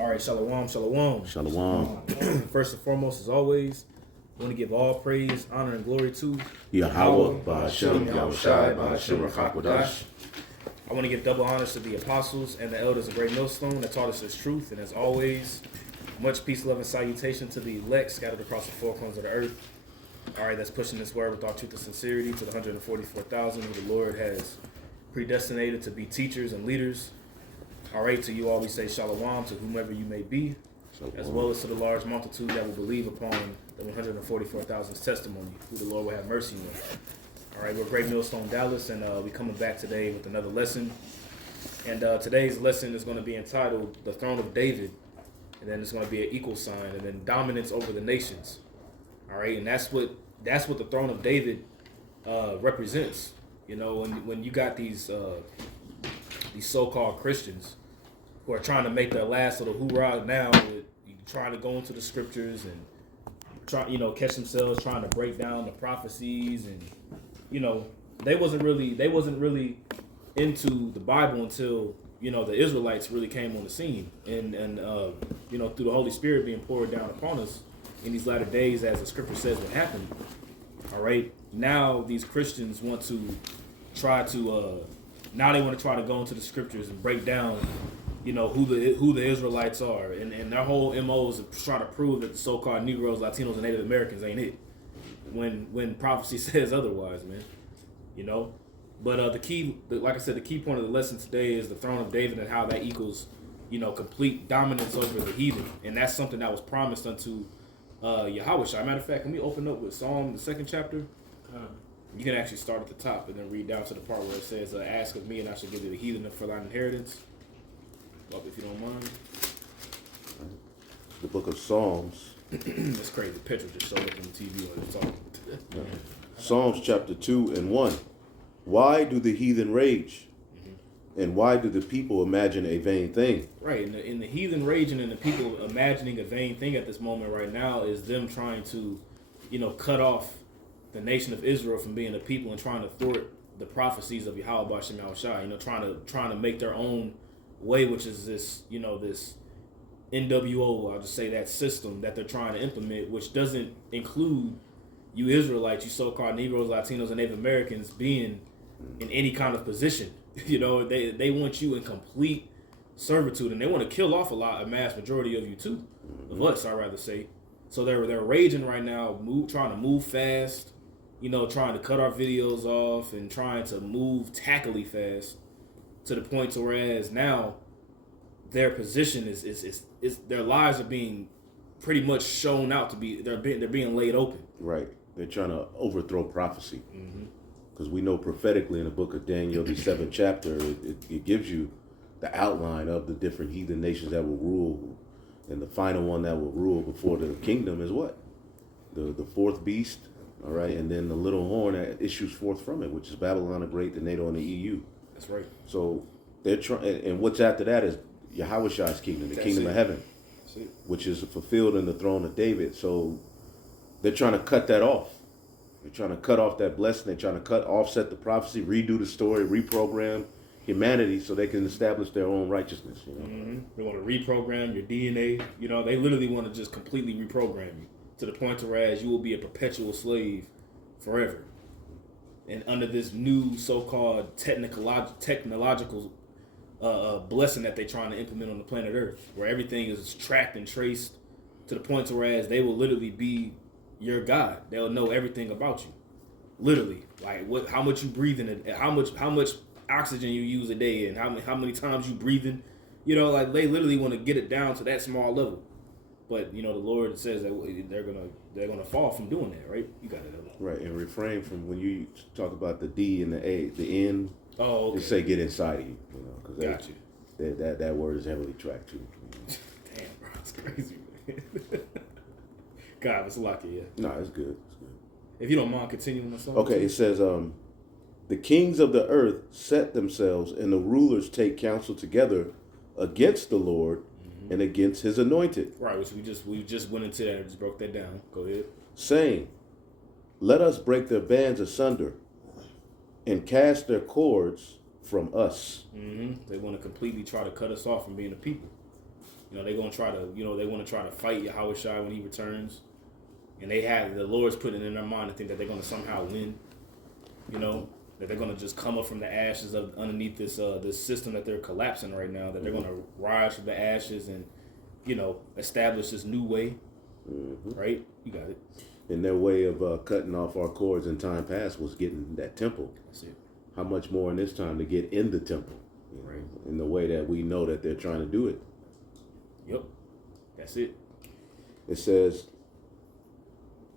All right, shalom, shalom. Shalom. First and foremost, as always, I want to give all praise, honor, and glory to Yahweh, Ba'ashem, Yahushai, Ba'ashem, Rachakodash. I want to give double honors to the apostles and the elders of Great Millstone that taught us this truth. And as always, much peace, love, and salutation to the elect scattered across the four corners of the earth. All right, that's pushing this word with all truth and sincerity to the 144,000 who the Lord has predestinated to be teachers and leaders. All right, to you all we say shalom to whomever you may be, as well as to the large multitude that will believe upon the 144,000's testimony, who the Lord will have mercy on. All right, we're Great Millstone, Dallas, and we're coming back today with another lesson. And today's lesson is going to be entitled The Throne of David, and then it's going to be an equal sign, and then dominance over the nations. All right, and that's what the throne of David represents. You know, when you got these so-called Christians who are trying to make their last little hoorah now, with trying to go into the scriptures and catch themselves trying to break down the prophecies, and they wasn't really into the Bible until the Israelites really came on the scene, and through the Holy Spirit being poured down upon us in these latter days, as the scripture says would happen. All right, now these Christians want to try to go into the scriptures and break down who the Israelites are, and their whole MO is to try to prove that the so-called Negroes, Latinos, and Native Americans ain't it, when prophecy says otherwise, man. But like I said, the key point of the lesson today is the throne of David and how that equals complete dominance over the heathen, and that's something that was promised unto Yahweh. Matter of fact, can we open up with Psalm, the 2nd chapter? You can actually start at the top and then read down to the part where it says, ask of me and I shall give you the heathen for thine inheritance. Up, if you don't mind. The book of Psalms. That's crazy. Petrol just showed up on the TV while they're talking. Psalms chapter 2 and 1. Why do the heathen rage? And why do the people imagine a vain thing? Right, in the heathen raging and the people imagining a vain thing at this moment right now is them trying to, cut off the nation of Israel from being a people and trying to thwart the prophecies of Yahweh Ba'ashem Yahushai, trying to make their own way, which is this, this NWO, I'll just say that system that they're trying to implement, which doesn't include you Israelites, you so-called Negroes, Latinos, and Native Americans being in any kind of position. They want you in complete servitude, and they want to kill off a mass majority of you too, of us, I'd rather say. So they're raging right now, trying to move fast, trying to cut our videos off and trying to move tackily fast to the point to whereas now their position is their lives are being pretty much shown out to be they're being laid open. Right, they're trying to overthrow prophecy. Because we know prophetically in the book of Daniel, the 7th chapter, it gives you the outline of the different heathen nations that will rule, and the final one that will rule before the kingdom is what? The fourth beast, all right, and then the little horn that issues forth from it, which is Babylon the Great, the NATO, and the EU. That's right. So they're trying, and what's after that is Yahweh's kingdom, the kingdom of heaven, which is fulfilled in the throne of David. So they're trying to cut that off. They're trying to cut off that blessing. They're trying to offset the prophecy, redo the story, reprogram humanity so they can establish their own righteousness. They want to reprogram your DNA. They literally want to just completely reprogram you to the point whereas you will be a perpetual slave forever. And under this new so-called technological blessing that they're trying to implement on the planet Earth, where everything is tracked and traced to the point whereas they will literally be your God. They'll know everything about you, literally, like how much you breathe in, how much oxygen you use a day, and how many times you breathe in. Like they literally want to get it down to that small level. But the Lord says that they're gonna fall from doing that, right? You got it. Right, and refrain from when you talk about the D and the A, the N. Oh, okay. Just say get inside of you, because that word is heavily tracked too. Damn, bro, it's crazy, man. God, it's lucky, yeah. No, it's good. It's good. If you don't mind continuing the song. Okay, it says, the kings of the earth set themselves, and the rulers take counsel together against the Lord and against his anointed. Right, which we just went into that and just broke that down. Go ahead. Saying, let us break their bands asunder and cast their cords from us. They want to completely try to cut us off from being a people. You know, they're gonna try to, you know, they want to try to fight Yahweh Shai when he returns, and they have the Lord's putting it in their mind to think that they're gonna somehow win. You know, that they're gonna just come up from the ashes of underneath this this system that they're collapsing right now. That they're gonna rise from the ashes and, you know, establish this new way. Right? You got it. And their way of cutting off our cords in time past was getting that temple. That's it. How much more in this time to get in the temple? Right. In the way that we know that they're trying to do it. Yep. That's it. It says,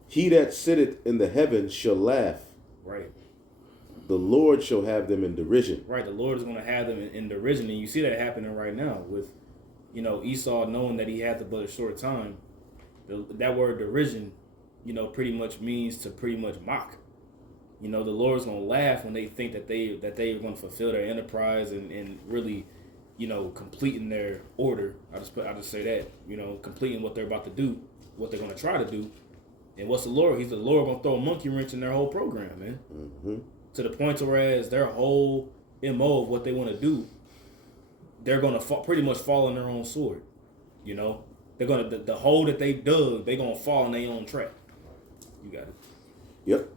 he that sitteth in the heavens shall laugh. Right. The Lord shall have them in derision. Right. The Lord is going to have them in derision. And you see that happening right now with, you know, Esau knowing that he had but a short time. That word derision, you know, pretty much means to pretty much mock. You know, the Lord's going to laugh when they think that they are going to fulfill their enterprise and really, you know, completing their order. I just say that, you know, completing what they're about to do, what they're going to try to do. And what's the Lord? He's the Lord going to throw a monkey wrench in their whole program, man. Mm-hmm. To the point to whereas their whole MO of what they want to do, they're going to pretty much fall on their own sword. You know, they're going to, the hole that they dug, they're going to fall in their own trap. You got it. Yep.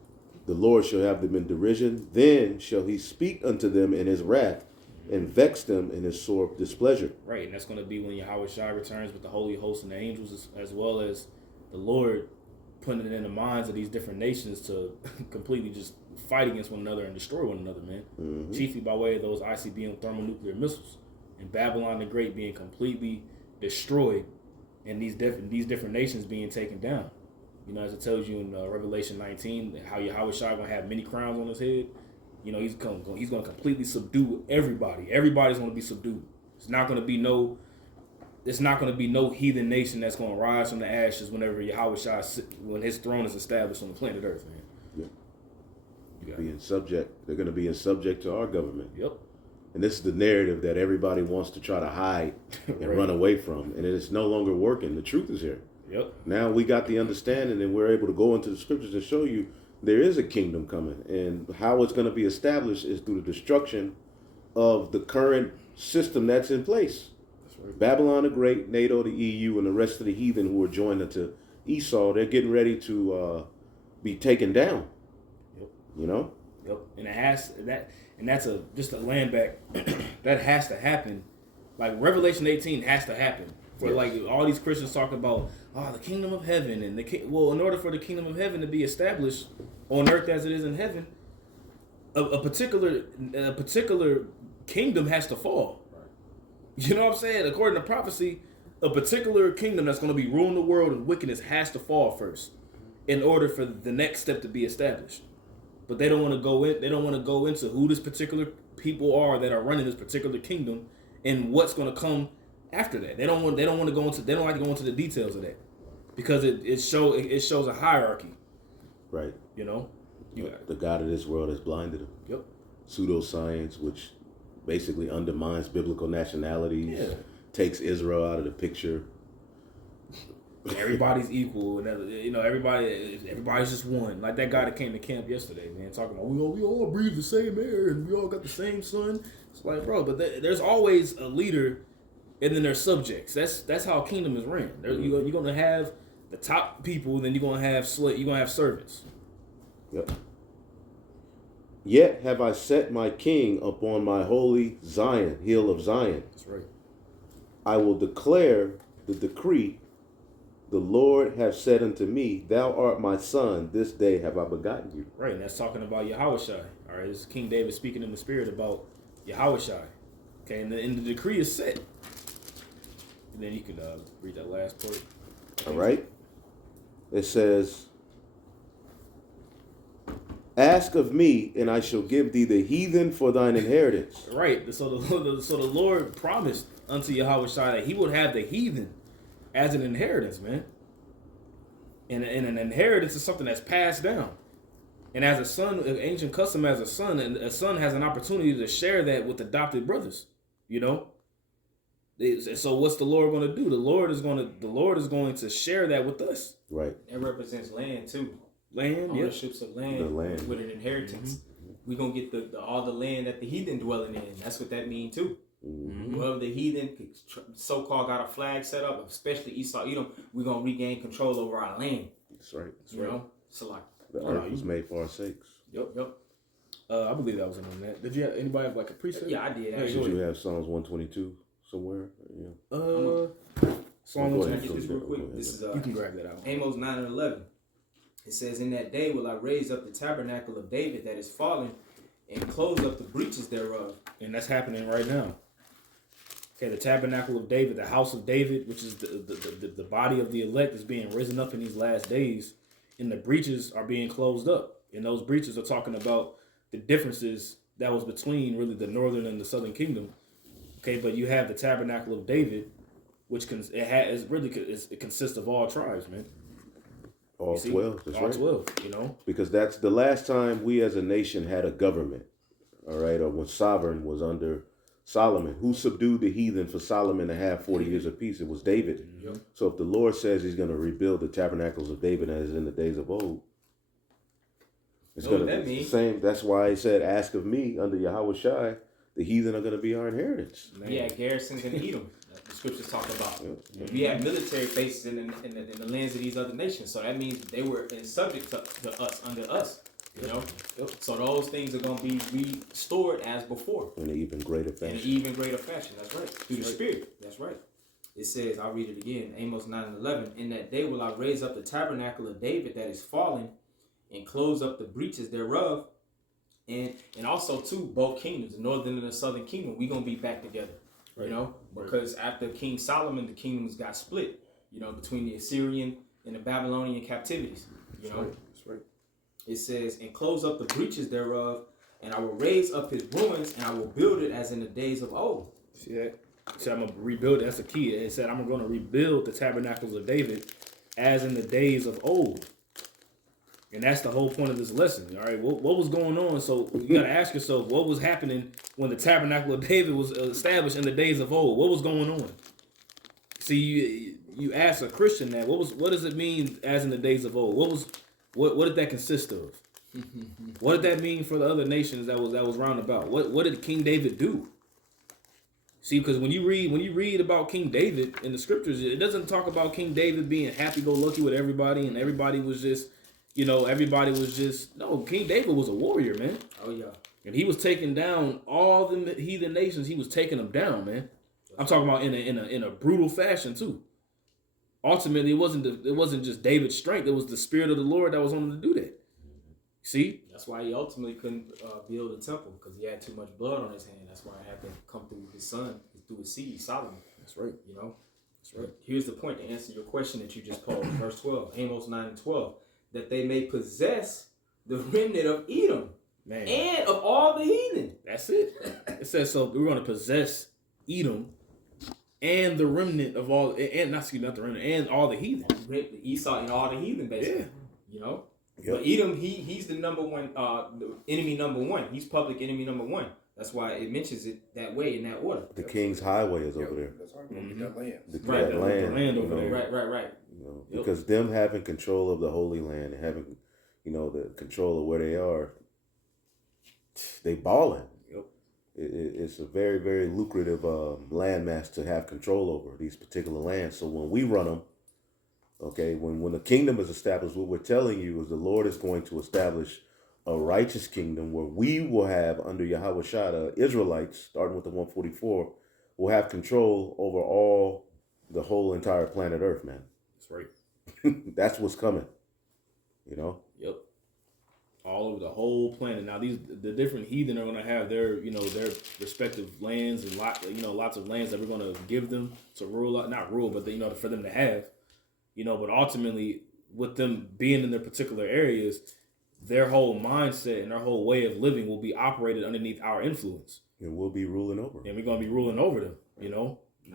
The Lord shall have them in derision. Then shall he speak unto them in his wrath and vex them in his sore displeasure. Right. And that's going to be when Yahweh Shai returns with the holy hosts and the angels, as well as the Lord putting it in the minds of these different nations to completely just fight against one another and destroy one another, man. Mm-hmm. Chiefly by way of those ICBM thermonuclear missiles. And Babylon the Great being completely destroyed and these different nations being taken down. You know, as it tells you in Revelation 19, how Yahweh Shai going to have many crowns on his head. You know, he's going to completely subdue everybody. Everybody's going to be subdued. It's not going to be no heathen nation that's going to rise from the ashes whenever Yahweh Shai, when his throne is established on the planet Earth, man. Yep. They're going to be in subject to our government. Yep. And this is the narrative that everybody wants to try to hide and run away from. And it's no longer working. The truth is here. Yep. Now we got the understanding and we're able to go into the scriptures and show you there is a kingdom coming. And how it's going to be established is through the destruction of the current system that's in place. That's right. Babylon the Great, NATO, the EU, and the rest of the heathen who are joined unto Esau, they're getting ready to be taken down. Yep. You know? Yep. And that's just a land back that has to happen. Like Revelation 18 has to happen. For like all these Christians talk about, the kingdom of heaven and in order for the kingdom of heaven to be established on earth as it is in heaven, a particular kingdom has to fall. Right. You know what I'm saying? According to prophecy, a particular kingdom that's going to be ruling the world and wickedness has to fall first, in order for the next step to be established. But they don't want to go in. They don't want to go into who this particular people are that are running this particular kingdom and what's going to come after that. They don't want to go into. They don't like to go into the details of that because it shows a hierarchy. Right. You know. The God of this world has blinded them. Yep. Pseudoscience, which basically undermines biblical nationalities, takes Israel out of the picture. Everybody's equal, and you know everybody's just one. Like that guy that came to camp yesterday, man, talking about we all breathe the same air and we all got the same sun. It's like, bro, but there's always a leader, and then there's subjects. That's how a kingdom is ran. You're gonna have the top people, then you're gonna have servants. Yep. Yet have I set my king upon my holy Zion, hill of Zion. That's right. I will declare the decree. The Lord hath said unto me, Thou art my son, this day have I begotten you. Right, and that's talking about Yahweh Shai. All right, this is King David speaking in the spirit about Yahweh Shai. Okay, and the decree is set. And then you can read that last part. All right. It says, Ask of me, and I shall give thee the heathen for thine inheritance. Right, so the Lord promised unto Yahweh Shai that he would have the heathen as an inheritance, man. And an inheritance is something that's passed down. And as a son, an ancient custom as a son, and a son has an opportunity to share that with adopted brothers, you know? So what's the Lord going to do? The Lord is going to share that with us. Right. It represents land too. Land, ownerships of land, with an inheritance. Mm-hmm. We're going to get all the land that the heathen dwelling in. That's what that means too. Whoever the heathen so-called got a flag set up, especially Esau, Edom, we're gonna regain control over our land. That's right. You know, so like The earth was made for our sakes. Yep. I believe that was in on that. Did you have anybody have like a precept? Yeah, I did. Did you have Psalms 122 somewhere? Yeah. Psalm Can I get this real quick? This is you can grab that out. Amos 9 and 11. It says, "In that day will I raise up the tabernacle of David that is fallen, and close up the breaches thereof." And that's happening right now. Okay, the tabernacle of David, the house of David, which is the body of the elect, is being risen up in these last days, and the breaches are being closed up. And those breaches are talking about the differences that was between really the northern and the southern kingdom. Okay, but you have the tabernacle of David, which it consists of all tribes, man. All 12. That's all right. 12. You know, because that's the last time we as a nation had a government. All right, or when sovereign was under Solomon. Who subdued the heathen for Solomon to have 40 years of peace? It was David. Yep. So if the Lord says he's going to rebuild the tabernacles of David as in the days of old, it's going to be the same. That's why he said, "Ask of me under Yahweh Shai, the heathen are going to be our inheritance." We had garrisons in Edom. The scriptures talk about. We had military bases in the lands of these other nations. So that means they were subject to us, under us. You know, so those things are going to be restored as before. In an even greater fashion. That's right. Through the Spirit. That's right. It says, I'll read it again, Amos 9 and 11. "In that day will I raise up the tabernacle of David that is fallen, and close up the breaches thereof." And also, too, both kingdoms, the northern and the southern kingdom, we're going to be back together. Right. You know, because after King Solomon, the kingdoms got split, you know, between the Assyrian and the Babylonian captivities. You know. That's right. It says, "And close up the breaches thereof, and I will raise up his ruins, and I will build it as in the days of old." See that? So I'm going to rebuild it. That's the key. It said, I'm going to rebuild the tabernacles of David as in the days of old. And that's the whole point of this lesson. All right, what was going on? So you got to ask yourself, what was happening when the tabernacle of David was established in the days of old? What was going on? See, you ask a Christian that. What does it mean as in the days of old? What did that consist of? What did that mean for the other nations that was round about? What did King David do? See, because when you read about King David in the scriptures, it doesn't talk about King David being happy-go-lucky with everybody and everybody was just, no, King David was a warrior, man. Oh, yeah. And he was taking down all the heathen nations. He was taking them down, man. I'm talking about in a brutal fashion, too. Ultimately, it wasn't just David's strength. It was the Spirit of the Lord that was on him to do that. See? That's why he ultimately couldn't build a temple, because he had too much blood on his hand. That's why it had to come through his son, through his seed, Solomon. That's right. You know? That's right. Here's the point to answer your question that you just posed. Verse 12, Amos 9 and 12. "That they may possess the remnant of Edom, Man. and of all the heathen." That's it. It says, so we're going to possess Edom and the remnant of all, and not the remnant, and all the heathen. Esau and all the heathen, basically. Yeah. You know? Yep. But Edom, he's the number one, the enemy number one. He's public enemy number one. That's why it mentions it that way, in that order. The King's Highway is over there. That's right. We're gonna get that land. The land over there. Right. You know, because them having control of the Holy Land and having, the control of where they are, they balling. Yep. It's a very, very lucrative landmass to have control over, these particular lands. So when we run them, okay, when the kingdom is established, what we're telling you is the Lord is going to establish a righteous kingdom where we will have, under Yahweh Shai, the Israelites, starting with the 144, will have control over the whole entire planet Earth, man. That's right. That's what's coming. Yep. All over the whole planet. Now the different heathen are going to have their respective lands and lots of lands that we're going to give them to rule, not rule, but for them to have. But ultimately, with them being in their particular areas, their whole mindset and their whole way of living will be operated underneath our influence. And we'll be ruling over them. And we're going to be ruling over them,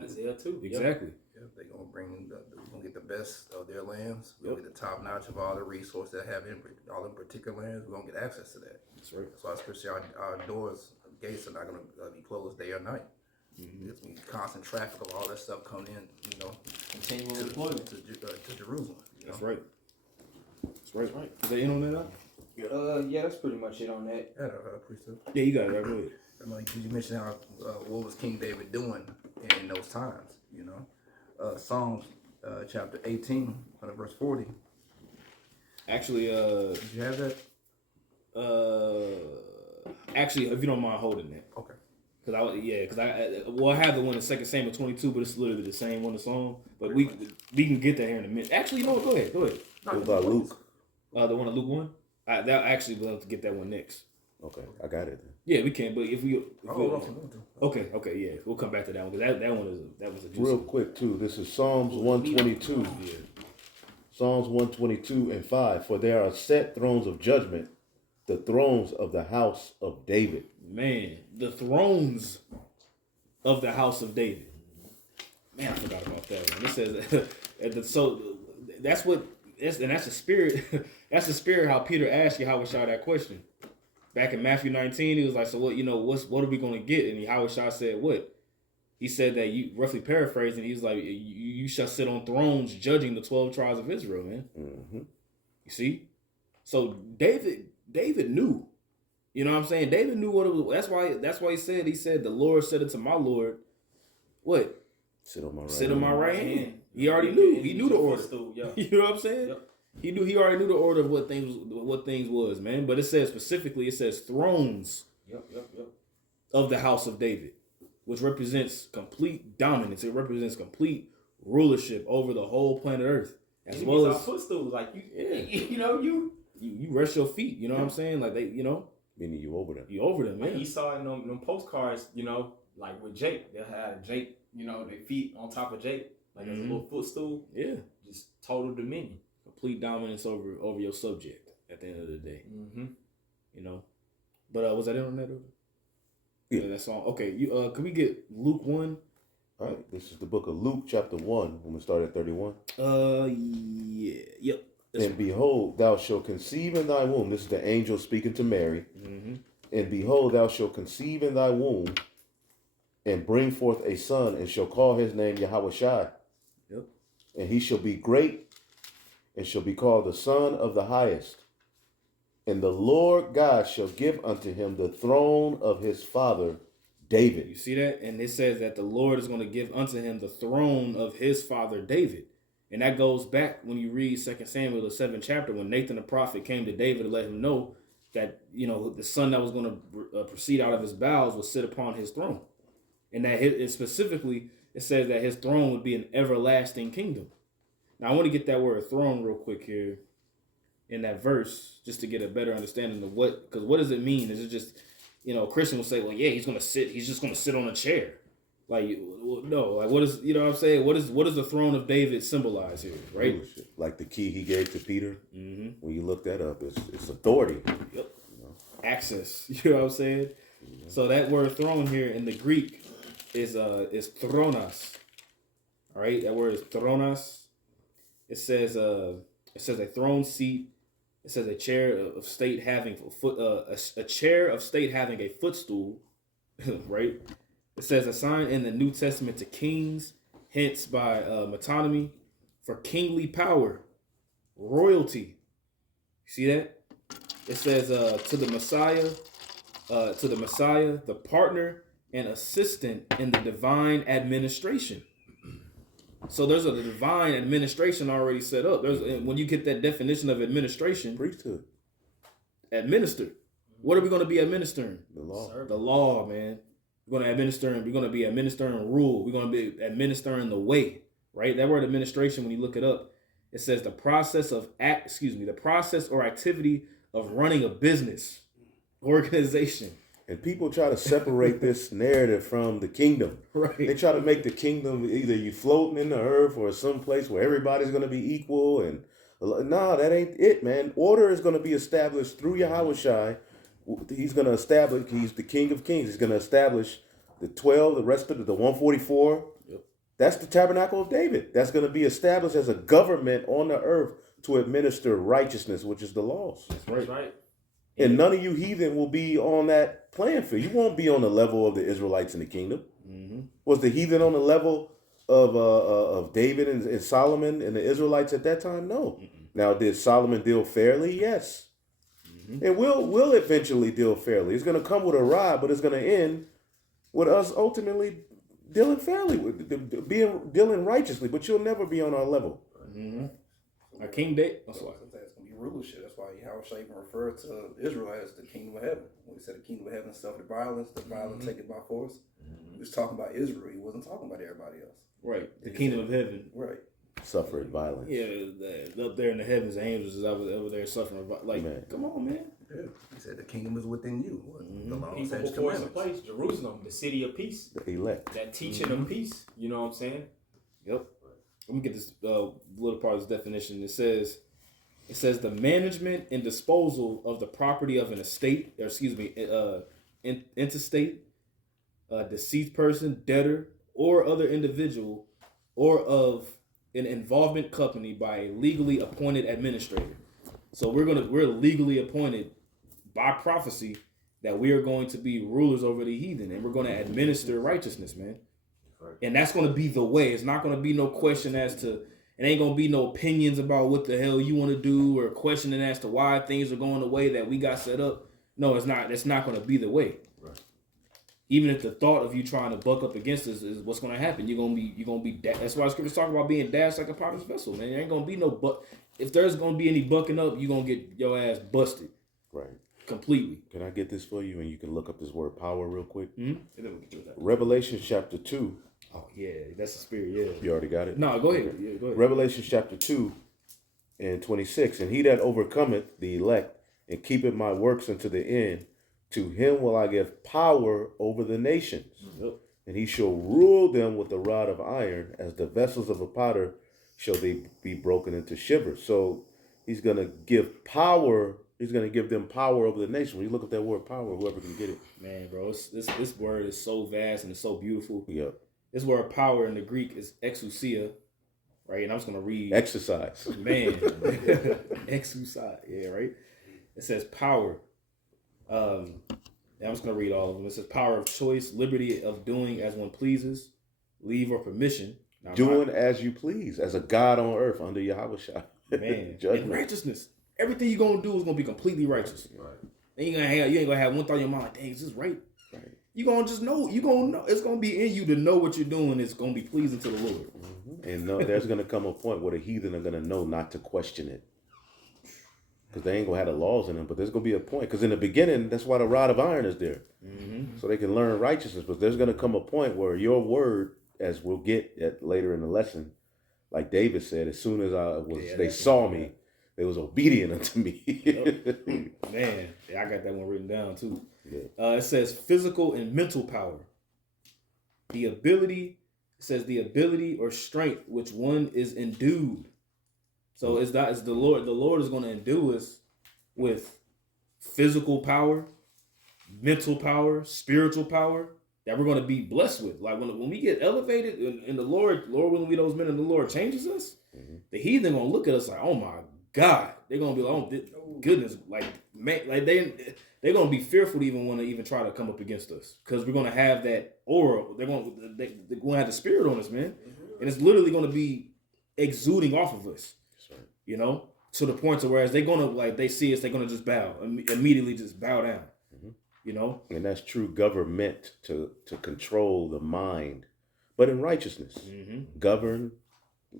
Isaiah too. Exactly. Yep, they're gonna we're gonna get the best of their lands. We're gonna get the top notch of all the resources that have all in particular lands. We're gonna get access to that. That's right. That's why especially our doors, gates are not gonna be closed day or night. There's gonna be constant traffic of all that stuff coming in, Continual employment to Jerusalem. That's right. That's right. Is that in on that? Yeah, that's pretty much it on that. Yeah, precept. Yeah, you got it. Right, go ahead. You mentioned how what was King David doing in those times, you know. Psalms chapter 18, verse 40. Actually, Did you have that? actually, if you don't mind holding that. Okay. Because I have the one in 2 Samuel 22, but it's literally the same one, the song. But we can get that here in a minute. Actually, you know what? Go ahead. What about Luke? The one in Luke 1? That actually we'll have to get that one next. Okay, I got it. Yeah, we can, but if we Okay. okay, yeah, we'll come back to that one because that was a juicy Real one. quick too. This is Psalms 122. Yeah. Psalms 122 and 5. For there are set thrones of judgment, the thrones of the house of David. Man, the thrones of the house of David. Man, I forgot about that one. It says so. That's the spirit. That's the spirit. How Peter asked you how we shot that question. Back in Matthew 19, he was like, so what? You know, what are we going to get? And Yahushua said what? He said that, you roughly paraphrasing, he was like, you shall sit on thrones judging the 12 tribes of Israel, man. Mm-hmm. You see? So David knew. You know what I'm saying? David knew what it was. That's why he said, the Lord said unto my Lord, what? Sit on my right. Sit on my right hand. He already knew. He knew the order. You know what I'm saying? Yep. He already knew the order of what things was, man. But it says specifically, thrones Yep. of the house of David, which represents complete dominance. It represents complete rulership over the whole planet Earth, as well as footstools. Like you, you rest your feet. You know what I'm saying? Like Meaning you over them. you over them, like man. you saw in them postcards, like with Jake, they had Jake, their feet on top of Jake, like as a little footstool. Yeah, Just total dominion. complete dominance over your subject at the end of the day. Mm-hmm. You know, but was that it on that? Yeah. That song. Okay, can we get Luke 1? All right, this is the book of Luke, chapter 1. When we start at 31. Yeah, yep. And behold, thou shalt conceive in thy womb. This is the angel speaking to Mary. Mm-hmm. And behold, thou shalt conceive in thy womb, and bring forth a son, and shall call his name Yahushua. Yep. And he shall be great, and shall be called the Son of the Highest. And the Lord God shall give unto him the throne of his father David. You see that? And it says that the Lord is going to give unto him the throne of his father David. And that goes back when you read 2 Samuel, the 7th chapter, when Nathan the prophet came to David to let him know that, the son that was going to proceed out of his bowels would sit upon his throne. And that specifically, it says that his throne would be an everlasting kingdom. Now, I want to get that word throne real quick here in that verse, just to get a better understanding of because what does it mean? Is it just, a Christian will say, well, yeah, he's just going to sit on a chair. Like, no, like what is, what I'm saying? What does the throne of David symbolize here, right? Like the key he gave to Peter. Mm-hmm. When you look that up, it's authority. Yep. Access. You know what I'm saying? Yeah. So that word throne here in the Greek is thronos. All right, that word is thronos. It says a throne seat. It says a chair of state having a chair of state having a footstool, right? It says assigned in the New Testament to kings, hence by metonymy, for kingly power, royalty. See that? It says to the Messiah, the partner and assistant in the divine administration. So there's a divine administration already set up. When you get that definition of administration, priesthood, administer. What are we going to be administering? The law. The law, man. We're going to be administering rule. We're going to be administering the way, right? That word administration, when you look it up, it says the process or activity of running a business, organization. And people try to separate this narrative from the kingdom. Right. They try to make the kingdom either you floating in the earth or some place where everybody's going to be equal. And no, that ain't it, man. Order is going to be established through Yahushua. He's going to establish, he's the King of Kings. He's going to establish the 12, the rest of the 144. Yep. That's the tabernacle of David. That's going to be established as a government on the earth to administer righteousness, which is the laws. That's right. And none of you heathen will be on that playing field. You won't be on the level of the Israelites in the kingdom. Mm-hmm. Was the heathen on the level of David and Solomon and the Israelites at that time? No. Mm-mm. Now, did Solomon deal fairly? Yes. And we'll eventually deal fairly. It's going to come with a ride, but it's going to end with us ultimately dealing fairly, dealing righteously. But you'll never be on our level. A king David. That's why. It's gonna be rulership. That's why Yahushua even referred to Israel as the kingdom of heaven. When he said the kingdom of heaven suffered violence, the violence taken by force. He was talking about Israel. He wasn't talking about everybody else. Right. The kingdom of heaven. Right. Suffered violence. Yeah, up there in the heavens, the angels is over there suffering. Like, Man. come on, man. Yeah. He said the kingdom is within you. The law, People statutes, before it's a commandments. place, Jerusalem, the city of peace. The elect. That teaching of peace. You know what I'm saying? Yep. Let me get this little part of this definition. It says the management and disposal of the property of an estate, or excuse me, intestate, deceased person, debtor, or other individual, or of an involvement company by a legally appointed administrator. So we're legally appointed by prophecy that we are going to be rulers over the heathen, and we're going to administer righteousness, man. And that's going to be the way. It's not going to be no question as to, it ain't going to be no opinions about what the hell you want to do or questioning as to why things are going the way that we got set up. No, it's not. It's not going to be the way. Right. Even if the thought of you trying to buck up against us is what's going to happen, you're going to be. That's why scriptures talk about being dashed like a potter's vessel, man. There ain't going to be no buck. If there's going to be any bucking up, you're going to get your ass busted. Right. Completely. Can I get this for you, and you can look up this word power real quick? Mm-hmm. And then we can do that. Revelation chapter 2. Oh yeah, that's the spirit. Yeah. You already got it? No, go ahead. Okay. Yeah, go ahead. Revelation chapter 2 and 26. And he that overcometh the elect and keepeth my works unto the end, to him will I give power over the nations. Yep. And he shall rule them with a rod of iron, as the vessels of a potter shall they be broken into shivers. So he's going to give power. He's going to give them power over the nation. When you look at that word power, whoever can get it. Man, bro, this word is so vast and it's so beautiful. Yep. This word power in the Greek is exousia, right? And I'm just going to read. Exercise. Man. Exousia, yeah, right? It says power. I'm just going to read all of them. It says power of choice, liberty of doing as one pleases, leave or permission. Now, Doing as you please, as a God on earth under Yahushua. man, Judgment. and righteousness. Everything you're going to do is going to be completely righteous. Right. And you ain't going to have one thought in your mind like, dang, is this right? Right. You're going to just know. You're going to know. It's going to be in you to know what you're doing. It's going to be pleasing to the Lord. Mm-hmm. And there's going to come a point where the heathen are going to know not to question it. Because they ain't going to have the laws in them. But there's going to be a point. Because in the beginning, that's why the rod of iron is there. Mm-hmm. So they can learn righteousness. But there's going to come a point where your word, as we'll get at later in the lesson, like David said, as soon as they saw me, they was obedient unto me. Yep. Man, I got that one written down too. Yeah. It says physical and mental power. The ability or strength which one is endued. So it's the Lord. The Lord is going to endue us with physical power, mental power, spiritual power that we're going to be blessed with. Like when we get elevated and the Lord willing, we those men and the Lord changes us, the heathen going to look at us like, oh my God, they're gonna be like, oh goodness, like man, like they're gonna be fearful to even want to even try to come up against us because we're gonna have that aura. They're gonna have the spirit on us, man, and it's literally gonna be exuding off of us. That's right. You know, to the point to whereas they're gonna they see us, they're gonna just bow immediately, just bow down. Mm-hmm. You know, and that's true government to control the mind, but in righteousness, govern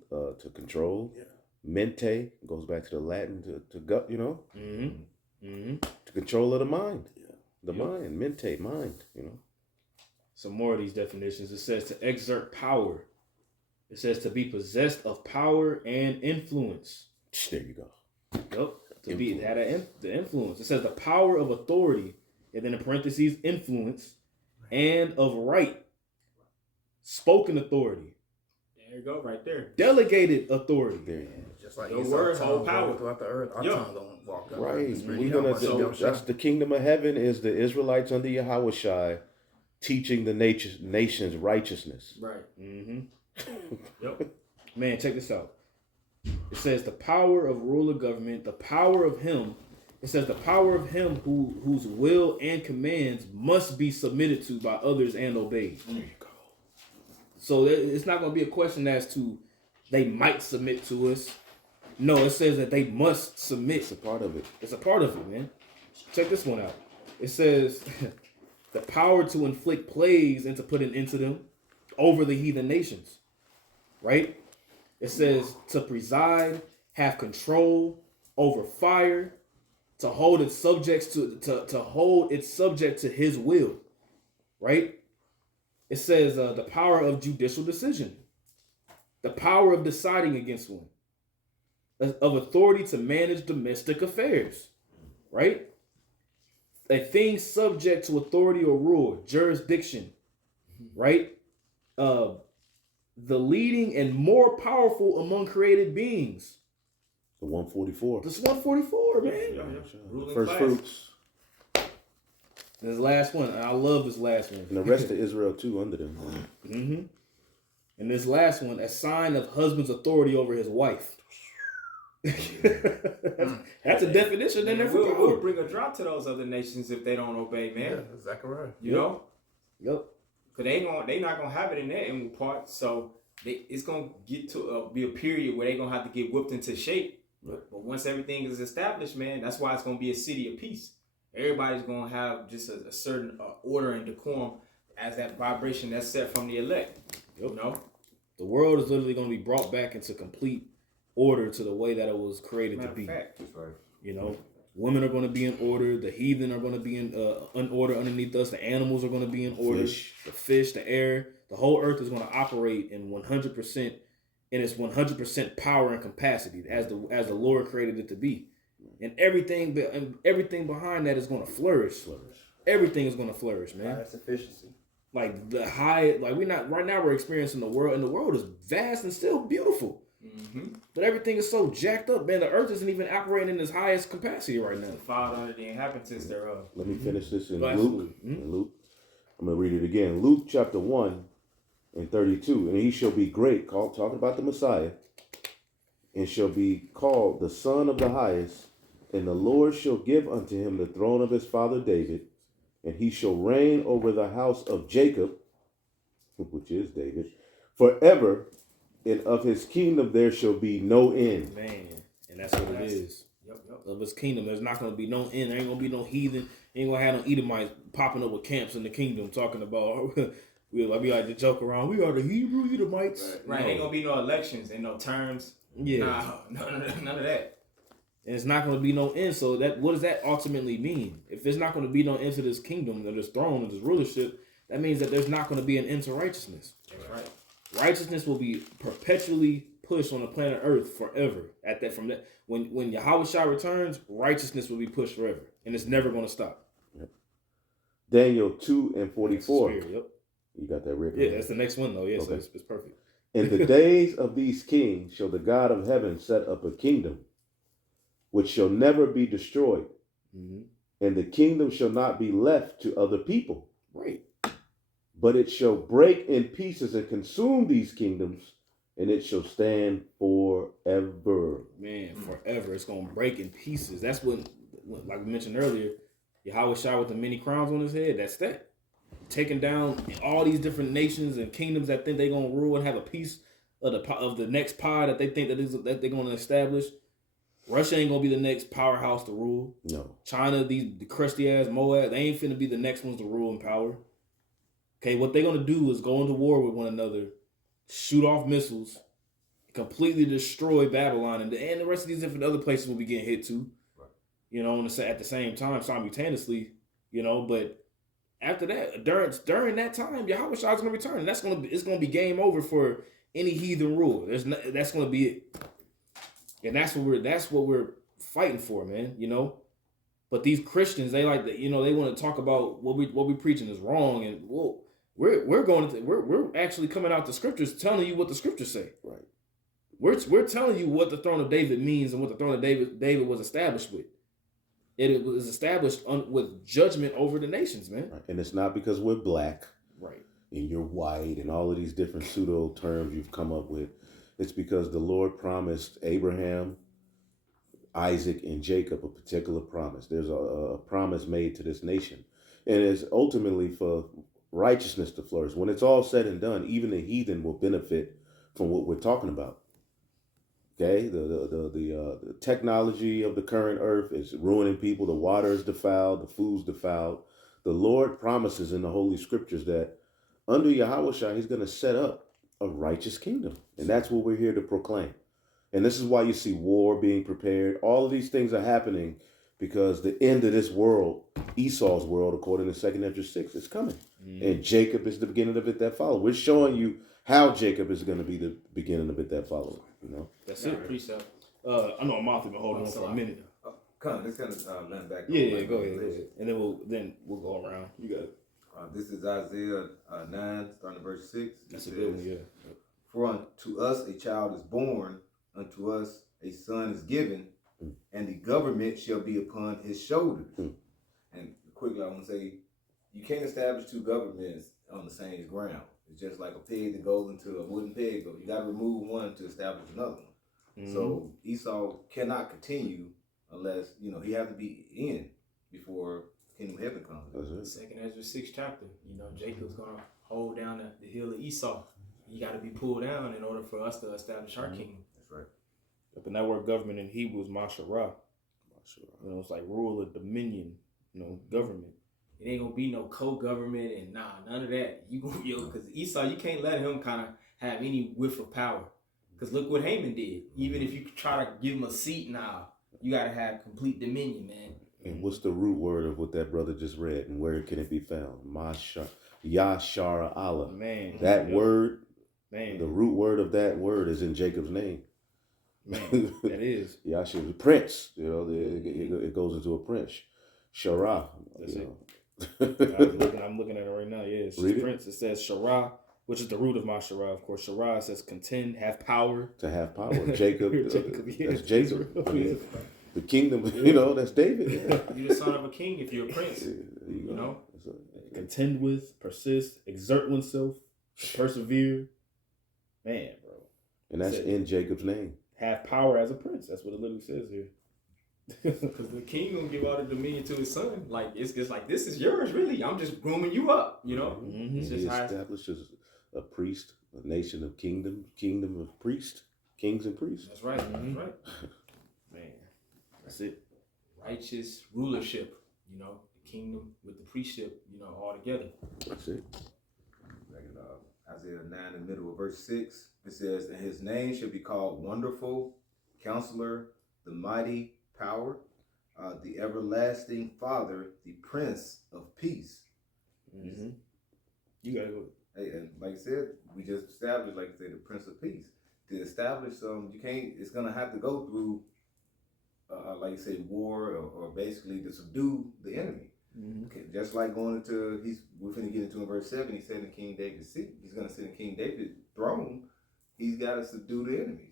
to control. Yeah. Mente goes back to the Latin to go, you know, to control of the mind, the mind, mente, mind, you know. Some more of these definitions. It says to exert power. It says to be possessed of power and influence. There you go. Yep. To be the influence. It says the power of authority, and then in parentheses influence, and of right, spoken authority. There you go, right there. Delegated authority. There you go. Just like your words hold power throughout the earth. Our tongue gonna walk up. Right. That's the kingdom of heaven is the Israelites under Yahushua teaching the nations righteousness. Right. Yep. Man, check this out. It says the power of ruler government, the power of him. It says the power of him whose will and commands must be submitted to by others and obeyed. There you go. So it's not going to be a question as to they might submit to us. No, it says that they must submit. It's a part of it. It's a part of it, man. Check this one out. It says the power to inflict plagues and to put an end to them over the heathen nations. Right? It says to preside, have control over fire, to hold its subjects to hold its subject to his will. Right? It says the power of judicial decision, the power of deciding against one, of authority to manage domestic affairs, right? A thing subject to authority or rule, jurisdiction, right? The leading and more powerful among created beings. The 144. This is 144, man. The first fruits. This last one, and I love this last one. And the rest of Israel too under them. Mm-hmm. And this last one, a sign of husband's authority over his wife. That's a definition in there for power. We'll bring a drop to those other nations if they don't obey, man. Yeah, exactly right. You know? Yep. Because they not going to have it in their inward part. So it's going to get to be a period where they're going to have to get whipped into shape. Right. But once everything is established, man, that's why it's going to be a city of peace. Everybody's going to have just a certain order and decorum as that vibration that's set from the elect. Yep. You know? The world is literally going to be brought back into complete order to the way that it was created Matter to of be. fact. That's right. You know, women are going to be in order. The heathen are going to be in order underneath us. The animals are going to be in order. The fish, the air, the whole earth is going to operate in 100% in its 100% power and capacity as the Lord created it to be. And everything behind that is going to flourish. Everything is going to flourish, man. That's efficiency. Like right now we're experiencing the world, and the world is vast and still beautiful. Mm-hmm. But everything is so jacked up, man. The earth isn't even operating in its highest capacity right now. Defiled under the inhabitants thereof. Let me finish this in Absolutely. Luke. In Luke. I'm going to read it again. Luke chapter 1 and 32. And he shall be great, talking about the Messiah, and shall be called the Son of the Highest. And the Lord shall give unto him the throne of his father David, and he shall reign over the house of Jacob, which is David, forever, and of his kingdom there shall be no end. Man, and that's what it is. Yep. Of his kingdom, there's not going to be no end. There ain't going to be no heathen. Ain't going to have no Edomites popping up with camps in the kingdom talking about, we'll be like to joke around, we are the Hebrew Edomites. Right. No. Ain't going to be no elections and no terms. Yeah. None of that. And it's not going to be no end. So what does that ultimately mean? If there's not going to be no end to this kingdom, or this throne, or this rulership, that means that there's not going to be an end to righteousness. That's right. Righteousness will be perpetually pushed on the planet Earth forever. When Yahweh Shah returns, righteousness will be pushed forever, and it's never going to stop. Yep. Daniel 2 and 44. Yep. You got that written? Yeah, that's the next one though. Yeah, so Okay. it's perfect. In the days of these kings shall the God of heaven set up a kingdom which shall never be destroyed, and the kingdom shall not be left to other people. Right. But it shall break in pieces and consume these kingdoms, and it shall stand forever. Man, forever. It's going to break in pieces. That's what, like we mentioned earlier, Yahweh Shah with the many crowns on his head. That's that. Taking down all these different nations and kingdoms that think they're going to rule and have a piece of the next pie that they think that they're going to establish. Russia ain't going to be the next powerhouse to rule. No. China, the crusty ass Moab, they ain't finna be the next ones to rule in power. Okay, what they're going to do is go into war with one another, shoot off missiles, completely destroy Babylon, and the rest of these different other places will be getting hit too. Right. You know, at the same time, simultaneously, you know, but after that, during that time, Yahweh Shah is going to return. And it's going to be game over for any heathen rule. That's going to be it. And that's what we're fighting for, man, you know. But these Christians, they like that, you know, they want to talk about what we preaching is wrong, and we're actually coming out the scriptures telling you what the scriptures say. Right. We're telling you what the throne of David means and what the throne of David was established with. It was established with judgment over the nations, man. Right. And it's not because we're black, right, and you're white, and all of these different pseudo terms you've come up with. It's because the Lord promised Abraham, Isaac, and Jacob a particular promise. There's a promise made to this nation. And it's ultimately for righteousness to flourish. When it's all said and done, even the heathen will benefit from what we're talking about. Okay, the technology of the current earth is ruining people. The water is defiled. The food's defiled. The Lord promises in the Holy Scriptures that under Yahushua, He's going to set up a righteous kingdom, and that's what we're here to proclaim. And this is why you see war being prepared. All of these things are happening because the end of this world, Esau's world, according to 2 Ezra 6, is coming, and Jacob is the beginning of it that follow. We're showing you how Jacob is going to be the beginning of it that follow. You know, That's it. Precept. I know Martha been holding on for a minute. This kind of land back. Yeah, go ahead. And then we'll go around. You got it. This is Isaiah 9, starting at verse 6. That's a good one, yeah. For unto us a child is born, unto us a son is given, and the government shall be upon his shoulders. And quickly, I want to say, you can't establish two governments on the same ground. It's just like a peg that goes into a wooden peg. You got to remove one to establish another one. So Esau cannot continue unless, he has to be in before Kingdom of Heaven comes. 2 Ezra 6 chapter. Jacob's gonna hold down the hill of Esau. He got to be pulled down in order for us to establish our kingdom. That's right. Yep, and that word government in Hebrew is masharah. It's like rule or dominion, government. It ain't gonna be no co-government and none of that. Because Esau, you can't let him kind of have any whiff of power. Because look what Haman did. Even if you try to give him a seat now, you gotta have complete dominion, man. and what's the root word of what that brother just read, and where can it be found? Yashara Allah. Man, that word, man, the root word of that word is in Jacob's name. Man, that is. Yashara, prince. It goes into a prince. Shara. That's it. I'm looking at it right now. Yeah, it's prince. It says Shara, which is the root of Mashara. Of course, Shara says contend, have power. To have power. Jacob. That's Jacob. The kingdom, that's David. Yeah. You're the son of a king if you're a prince. Contend with, persist, exert oneself, persevere. Man, bro. And that's in Jacob's name. Have power as a prince. That's what it literally says here. Because the king gonna give all the dominion to his son. Like it's like, this is yours, really. I'm just grooming you up, Mm-hmm. It's just he establishes a priest, a nation of kingdom of priests, kings and priests. That's right. Mm-hmm. That's right. Man, that's it. Righteous rulership, the kingdom with the priestship, all together. That's it. Like in Isaiah 9 in the middle of verse 6, it says, and his name shall be called Wonderful, Counselor, the Mighty Power, the Everlasting Father, the Prince of Peace. Mm-hmm. You gotta go. Hey, and like I said, we just established, like I said, the Prince of Peace. To establish you can't, it's gonna have to go through, like you said, war or basically to subdue the enemy. Mm-hmm. Okay, just like going into, we're finna get into in verse 7, he said in King David's seat, he's gonna sit in King David's throne, he's gotta subdue the enemies.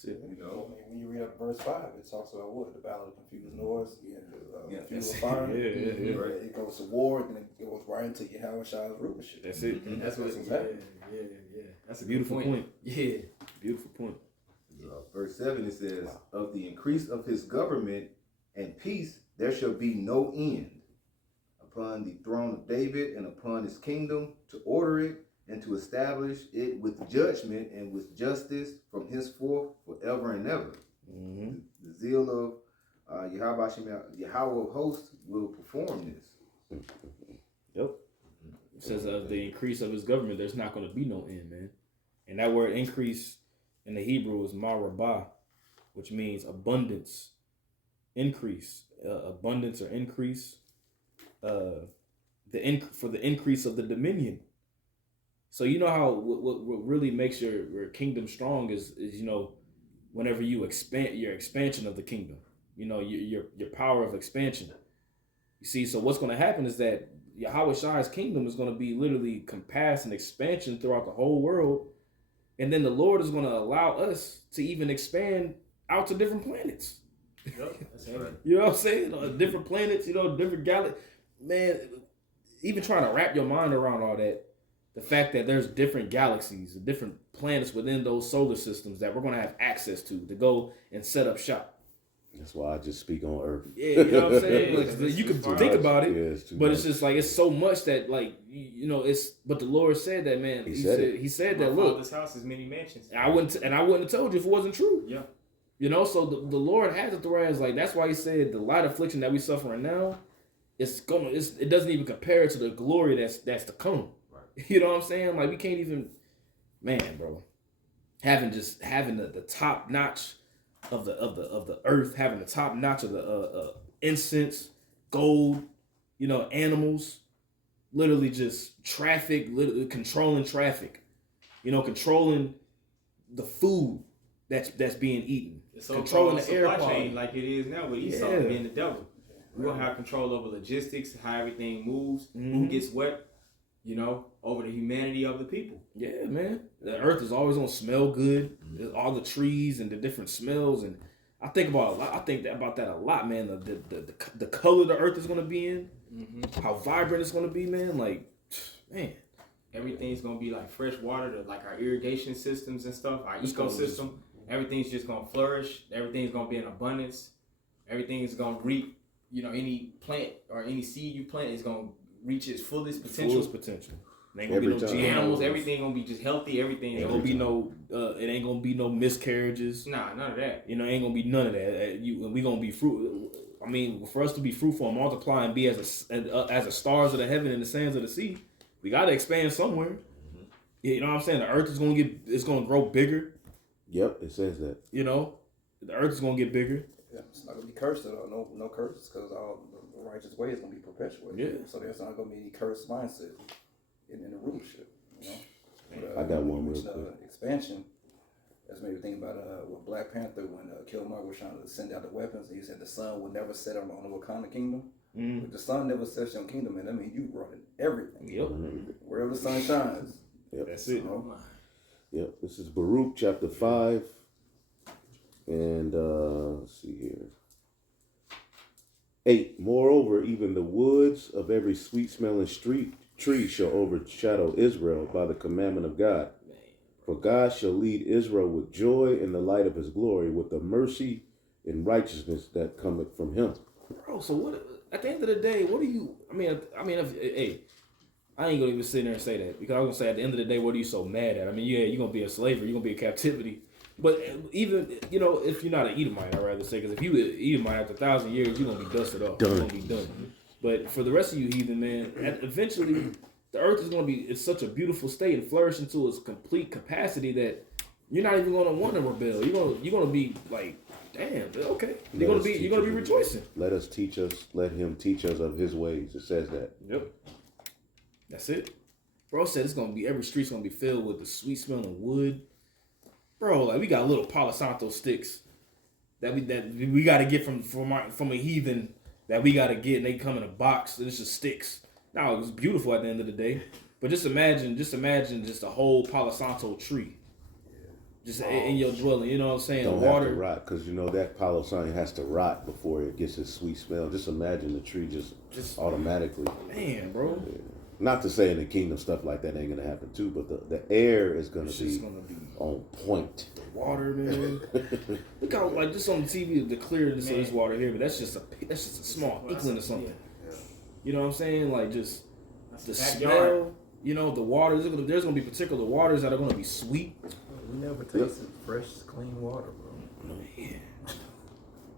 When you read up verse 5, it talks about what? The battle of confused noise, confused it. fire. Yeah. Right. It goes to war, then it goes right into Yahushua's rulership. That's it. Mm-hmm. That's what's happening. Yeah. That's a Beautiful point. Yeah. Beautiful point. Verse 7, it says, of the increase of his government and peace, there shall be no end upon the throne of David and upon his kingdom, to order it and to establish it with judgment and with justice from henceforth forever and ever. Mm-hmm. The zeal of Yahweh of hosts will perform this. Yep. It says of the increase of his government, there's not going to be no end, man. And that word increase in the Hebrew is marabah, which means abundance, increase, abundance or increase. For the increase of the dominion. So you know how what really makes your kingdom strong is whenever you expand your expansion of the kingdom, your power of expansion. You see, so what's going to happen is that Yahweh's kingdom is going to be literally compassed and expansion throughout the whole world, and then the Lord is going to allow us to even expand out to different planets. Yep, that's right. You know what I'm saying? Different planets, different galaxies. Man, even trying to wrap your mind around all that. The fact that there's different galaxies, different planets within those solar systems that we're going to have access to go and set up shop. That's why I just speak on Earth. Yeah, you know what I'm saying? Like, you can think about it, but it's just like, it's so much that, like, it's, but the Lord said that, man. He said that, look, Father's house is many mansions. I wouldn't have told you if it wasn't true. Yeah. You know, so the Lord has it to whereas like that's why he said the light affliction that we suffering now, it doesn't even compare to the glory that's to come. Right. You know what I'm saying? Like we can't even, man, bro, having the top notch of the earth, having the top notch of the incense, gold, you know, animals, literally just traffic, literally controlling traffic, you know, controlling the food that's being eaten. So controlling the air supply quality chain like it is now with Esau being the devil. We're gonna have control over logistics, how everything moves, who gets what, you know, over the humanity of the people. Yeah, man. The earth is always gonna smell good. All the trees and the different smells, and I think about that a lot, man. The color the earth is gonna be in, how vibrant it's gonna be, man. Like, man, everything's gonna be like fresh water, like our irrigation systems and stuff, our ecosystem. Everything's just gonna flourish. Everything's gonna be in abundance. Everything is gonna reap. You know, any plant or any seed you plant is gonna reach its fullest potential. There ain't gonna be no animals. Everything gonna be just healthy. Everything ain't gonna be it ain't gonna be no miscarriages. Nah, none of that. You know, ain't gonna be none of that. We gonna be fruit. I mean, for us to be fruitful and multiply and be as the stars of the heaven and the sands of the sea, we gotta expand somewhere. You know what I'm saying? The earth is gonna grow bigger. Yep, it says that. You know, the earth is gonna get bigger. Yeah, it's not gonna be cursed at all. No curses, because all the righteous way is gonna be perpetuated. Yeah. So there's not gonna be any cursed mindset in the rulership. You know. I got one real quick. Expansion. That's made me think about what Black Panther when Killmonger was trying to send out the weapons. And he said the sun would never set on the Wakanda kingdom. If the sun never sets on kingdom, and that means you running everything. Yep. Wherever the sun shines. Yep. That's it. Yep. This is Baruch chapter 5. And let's see here. 8. Moreover, even the woods of every sweet-smelling tree shall overshadow Israel by the commandment of God. For God shall lead Israel with joy in the light of his glory, with the mercy and righteousness that cometh from him. Bro, so what? At the end of the day, what do you? I mean, hey, I ain't gonna even sit there and say that, because I was gonna say at the end of the day, what are you so mad at? I mean, yeah, you're gonna be in slavery, you're gonna be in captivity. But even, you know, if you're not an Edomite, I'd rather say, because if you Edomite after 1,000 years, you're going to be dusted off. You're going to be done. But for the rest of you heathen, man, eventually the earth is going to be in such a beautiful state and flourish into its complete capacity that you're not even going to want to rebel. You're going to be like, damn, okay. You're going to be rejoicing. Let him teach us of his ways. It says that. Yep. That's it. Bro said it's going to be, every street's going to be filled with the sweet smelling wood. Bro, like we got little Palo Santo sticks that we got to get from a heathen that we got to get, and they come in a box and it's just sticks. Now it was beautiful at the end of the day, but just imagine a whole Palo Santo tree, just in your dwelling. You know what I'm saying? Don't Water have to rot, because you know that Palo Santo has to rot before it gets its sweet smell. Just imagine the tree just automatically. Man, bro. Yeah. Not to say in the kingdom stuff like that ain't gonna happen too, but the air is gonna be on point. The water, man. Look how like just on the TV the clearness of this water here, but that's just a small inkling of something. Yeah. You know what I'm saying? Like just the smell. You know, the water. There's gonna be particular waters that are gonna be sweet. We never tasted fresh, clean water, bro. Man.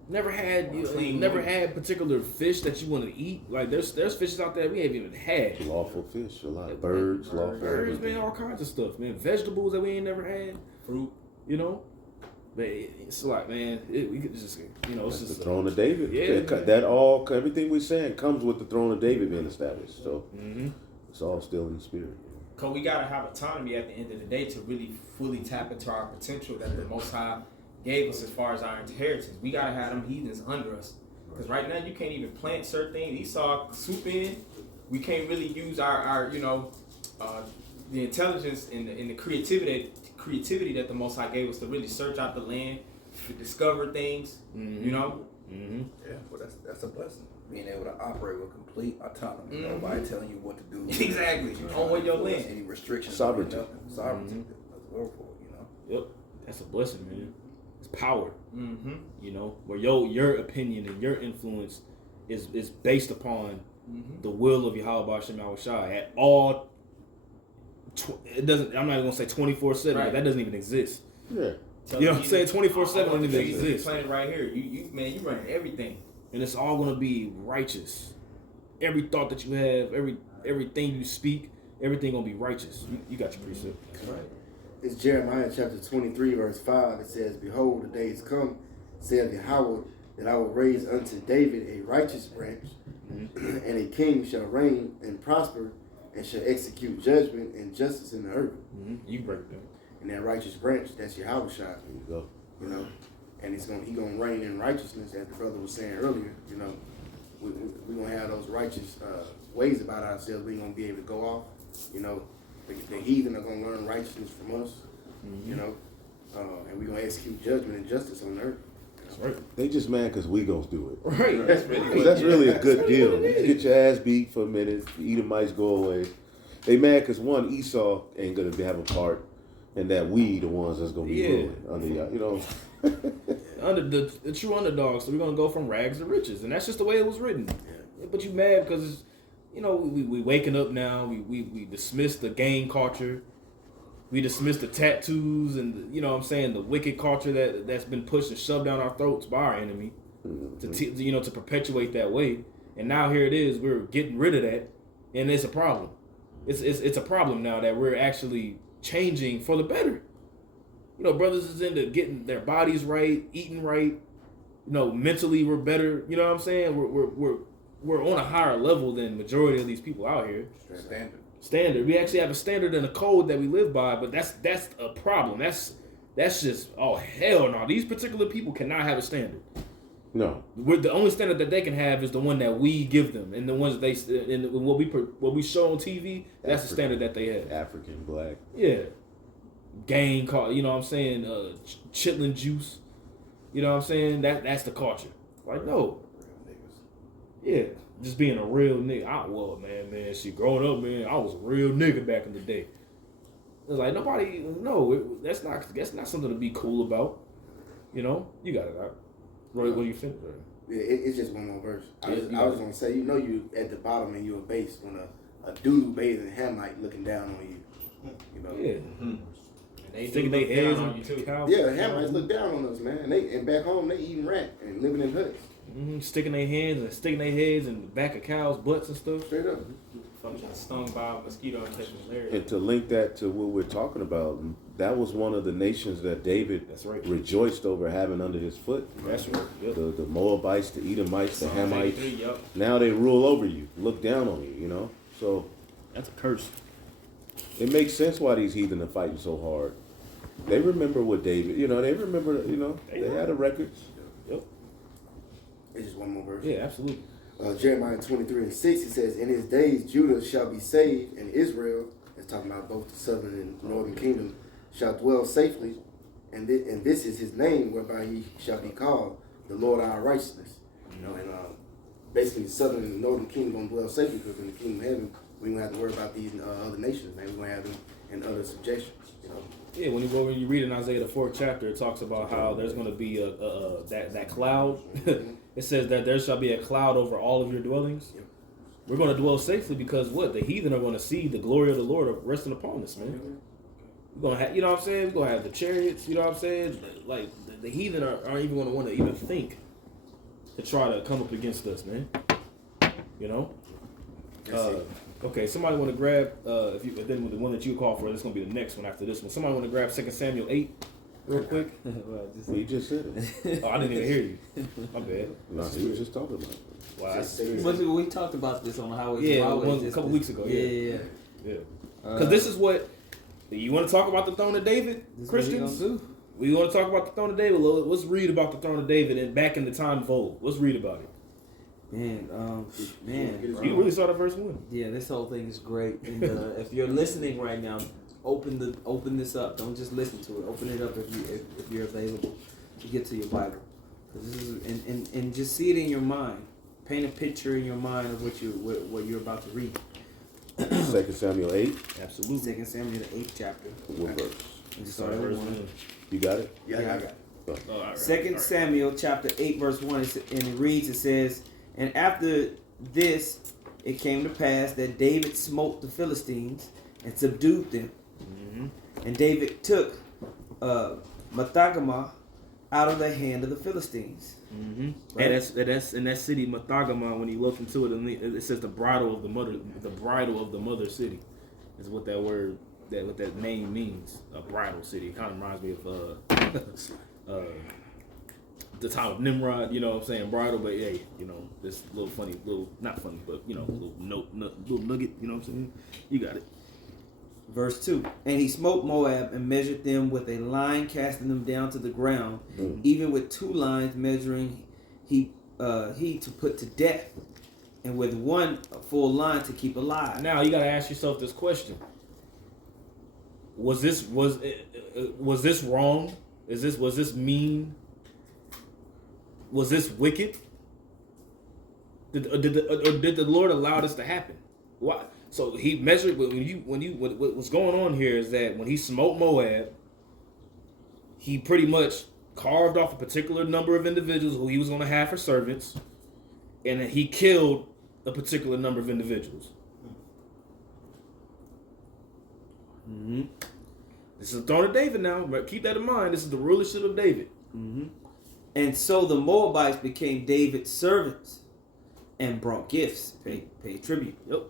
Never had particular fish that you want to eat. Like there's fishes out there we ain't even had. Lawful fish, a lot of birds, man, all kinds of stuff, man. Vegetables that we ain't never had, fruit, you know. But it's like, man, we could just, you know, it's just the throne of David. Yeah, everything we're saying comes with the throne of David being established. So it's all still in the spirit. Cause we gotta have autonomy at the end of the day to really fully tap into our potential that the Most High gave us as far as our inheritance. We gotta have them heathens under us, because right now you can't even plant certain things. Esau swoop in. We can't really use our you know the intelligence and the creativity that the Most High gave us to really search out the land, to discover things. You know. Yeah, well that's a blessing. Being able to operate with complete autonomy. Nobody telling you what to do. Exactly. On your land. Any restrictions. Sovereignty. Sovereignty. That's wonderful, you know. Yep. That's a blessing, man. It's power. You know, where your opinion and your influence is based upon the will of Yahweh Hashem Yahushai at all. It doesn't. I'm not even gonna say 24/7. Right. That doesn't even exist. Yeah. You know what I'm saying? 24/7 don't even exist. Playing right here. You man, you running everything. And it's all gonna be righteous. Every thought that you have, everything you speak, everything gonna be righteous. You got your precept. That's right. It's Jeremiah chapter 23, verse 5. It says, Behold, the days come, saith Yahweh, that I will raise unto David a righteous branch, and a king shall reign and prosper, and shall execute judgment and justice in the earth. You can break it down. And that righteous branch, that's Yahweh Shai. There you go. You know, and he gonna reign in righteousness, as the brother was saying earlier. You know, we gonna have those righteous ways about ourselves. We gonna be able to go off. You know, the heathen are gonna learn righteousness from us. You know, and we gonna execute judgment and justice on the earth. That's right. They just mad because we gonna do it. Right. That's really Because that's really a good deal. You get your ass beat for a minute, the Edomites go away. They mad because one, Esau ain't gonna have a part, and that we the ones that's gonna be ruling under y'all. You know. Under the true underdog, so we're gonna go from rags to riches, and that's just the way it was written. Yeah. But you mad because you know we waking up now. We dismiss the gang culture, we dismiss the tattoos, and you know what I'm saying, the wicked culture that's been pushed and shoved down our throats by our enemy, to perpetuate that way. And now here it is, we're getting rid of that, and it's a problem. It's a problem now that we're actually changing for the better. You know, brothers is into getting their bodies right, eating right. You know, mentally we're better. You know what I'm saying? We're on a higher level than majority of these people out here. Standard. We actually have a standard and a code that we live by, but that's a problem. That's just hell no. These particular people cannot have a standard. No. The only standard that they can have is the one that we give them, and the ones that and what we show on TV. That's the standard that they have. African, black. Yeah. Gang, you know what I'm saying? Chitlin juice. You know what I'm saying? That's the culture. Like, no. Yeah. Just being a real nigga. Man, she growing up, man, I was a real nigga back in the day. It's like nobody, no, that's not something to be cool about. You know? You got it out. Roy, what do you think? Yeah, it's just one more verse. I was gonna say, you know, you at the bottom and you're base when a dude bathing Hamite looking down on you. You know? Yeah. And they sticking their heads on you too. Yeah, the Hamites look down on us, man. And back home they eating rat and living in huts. Sticking their hands and sticking their heads in the back of cows' butts and stuff. Straight up. Something stung by a mosquito and taking malaria. And to link that to what we're talking about, that was one of the nations that David rejoiced over having under his foot. That's right. Yep. The Moabites, the Edomites, the Hamites. Yep. Now they rule over you, look down on you, you know? So that's a curse. It makes sense why these heathen are fighting so hard. They remember what David, they remember, they had a record. Yep. It's just one more verse. Yeah, absolutely. Jeremiah 23:6, it says, In his days Judah shall be saved, and Israel, it's talking about both the southern and northern kingdom, shall dwell safely, and this is his name, whereby he shall be called the Lord our righteousness. You know, and basically the southern and northern kingdom gonna dwell safely, because in the kingdom of heaven, we don't have to worry about these other nations, man. We're gonna have them in other subjection, you know. Yeah, when you read in Isaiah the 4th chapter, it talks about how there's going to be that cloud. It says that there shall be a cloud over all of your dwellings. Yep. We're going to dwell safely because what? The heathen are going to see the glory of the Lord resting upon us, man. We're going to have, you know what I'm saying? We're going to have the chariots, you know what I'm saying? Like, the heathen aren't even going to want to even think to try to come up against us, man. You know? Okay, somebody want to grab, then the one that you call for, that's going to be the next one after this one. Somebody want to grab 2 Samuel 8 real quick? We just said it. Oh, I didn't even hear you. My bad. No, he was just talking about it. Wow, we talked about this on Highway. Yeah, a couple weeks ago. Yeah. Because this is what, you want to talk about the throne of David, Christians? We want to talk about the throne of David. Let's read about the throne of David and back in the time of old. Let's read about it. Man, you really saw the verse 1. Yeah, this whole thing is great. And if you're listening right now, open this up. Don't just listen to it. Open it up if you're available to get to your Bible. This is, and just see it in your mind. Paint a picture in your mind of what you're about to read. 2 Samuel 8. Absolutely. 2 Samuel the 8th chapter. What verse? And start at 1. You got it? Yeah, I got it. All right, 2 Samuel chapter 8 verse 1, and it reads, it says, And after this it came to pass that David smote the Philistines and subdued them. And David took Mathagama out of the hand of the Philistines. Mm-hmm. Right. And that's in that city Mathagama. When you look into it, it says the bridle of the mother city is what that word what that name means. A bridal city. It kind of reminds me of the time of Nimrod. You know what I'm saying? Bridal, but hey, you know, this little funny, not funny, but you know, little nugget. You know what I'm saying? You got it. Verse 2. And he smote Moab and measured them with a line, casting them down to the ground, even with 2 lines measuring he to put to death, and with 1 full line to keep alive. Now you got to ask yourself this question: Was this wrong? Was this mean? Was this wicked? Did the Lord allow this to happen? Why? So he measured what's going on here is that when he smote Moab, he pretty much carved off a particular number of individuals who he was going to have for servants, and he killed a particular number of individuals. Mm-hmm. This is the throne of David now, but keep that in mind. This is the rulership of David. Mm-hmm. And so the Moabites became David's servants and brought gifts, pay tribute. Yep.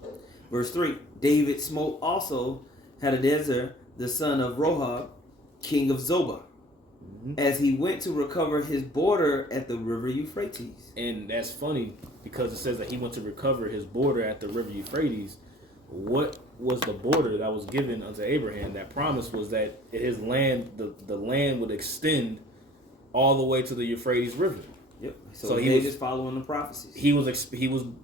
Verse 3. David smote also Hadadezer, the son of Rohab, king of Zobah, as he went to recover his border at the river Euphrates. And that's funny because it says that he went to recover his border at the river Euphrates. What was the border that was given unto Abraham? That promise was that his land, the land would extend all the way to the Euphrates River. Yep. So he was following the prophecies. He was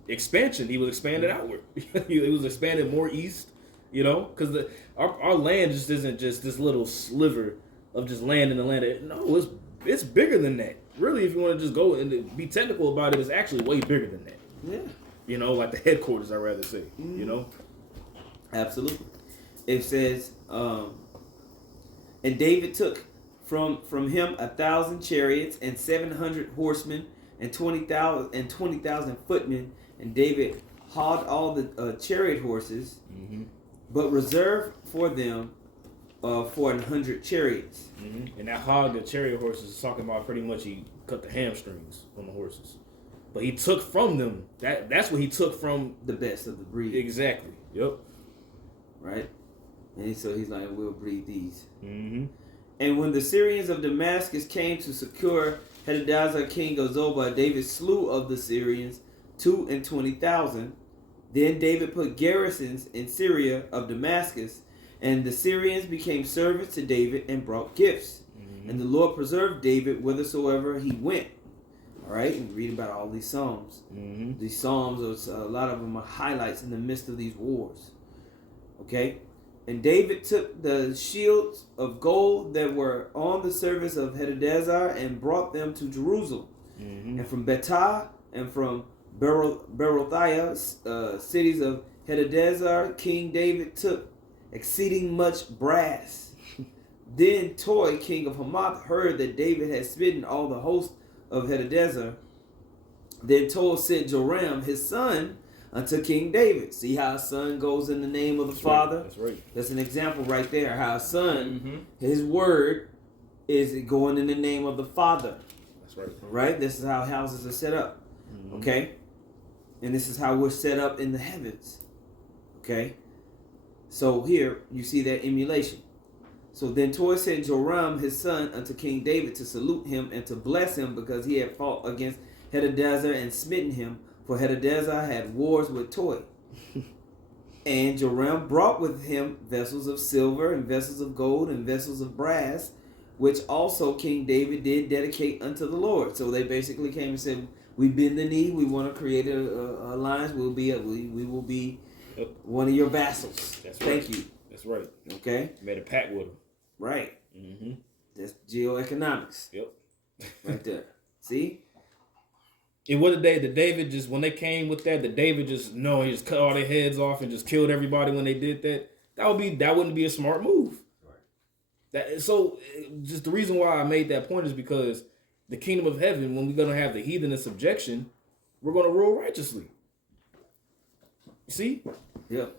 expansion. He was expanded outward. He was expanded more east. You know, because our land just isn't just this little sliver of just land in the land. No, it's bigger than that. Really, if you want to just go and be technical about it, it's actually way bigger than that. Yeah. You know, like the headquarters, I'd rather say. You know. Absolutely. It says, and David took from him 1,000 chariots and 700 horsemen and 20,000 footmen, and David hauled all the chariot horses, but reserved for them 100 chariots. And that hog, the chariot horses, is talking about pretty much he cut the hamstrings on the horses, but he took from them that's what he took from the best of the breed. Exactly. Yep. Right, and so he's like, we'll breed these. Mm-hmm. And when the Syrians of Damascus came to secure Hadadezer, king of Zobah, David slew of the Syrians 22,000. Then David put garrisons in Syria of Damascus, and the Syrians became servants to David and brought gifts. And the Lord preserved David whithersoever he went. All right, and read about all these psalms. These psalms, a lot of them are highlights in the midst of these wars. Okay, and David took the shields of gold that were on the service of Hadadezer and brought them to Jerusalem. And from Betah and from Berothiah, cities of Hadadezer, King David took exceeding much brass. Then Toi, king of Hamath, heard that David had smitten all the host of Hadadezer. Then Toi sent Joram, his son, unto King David. See how a son goes in the name of the Father? That's right. That's an example right there. How a son, his word is going in the name of the Father. That's right. Right? This is how houses are set up. Okay? And this is how we're set up in the heavens. Okay? So here you see that emulation. So then Toi sent Joram, his son, unto King David to salute him and to bless him because he had fought against Hadadezer and smitten him. For Hadadezer had wars with Toi. And Joram brought with him vessels of silver and vessels of gold and vessels of brass, which also King David did dedicate unto the Lord. So they basically came and said, we bend the knee. We want to create a alliance. We will be one of your vassals. That's Thank right. you. That's right. Okay. Made a pact with him. Right. That's geoeconomics. Yep. Right there. See? And what did the David just, when they came with that, the David just, no, he just cut all their heads off and just killed everybody when they did that. That wouldn't be a smart move. Right. So just the reason why I made that point is because the kingdom of heaven, when we're going to have the heathen in subjection, we're going to rule righteously. You see? Yep.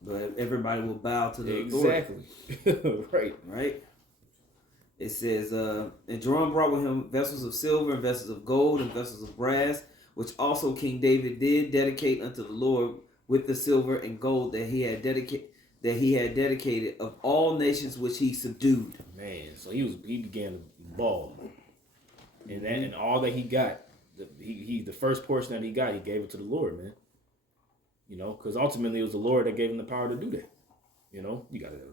But everybody will bow to the exactly. authority. Right. Right? It says, and Jerome brought with him vessels of silver and vessels of gold and vessels of brass, which also King David did dedicate unto the Lord with the silver and gold that he had dedicated of all nations which he subdued. Man, so he began to ball, and all that he got, the first portion that he got, he gave it to the Lord, man. You know, because ultimately it was the Lord that gave him the power to do that. You know, you got it.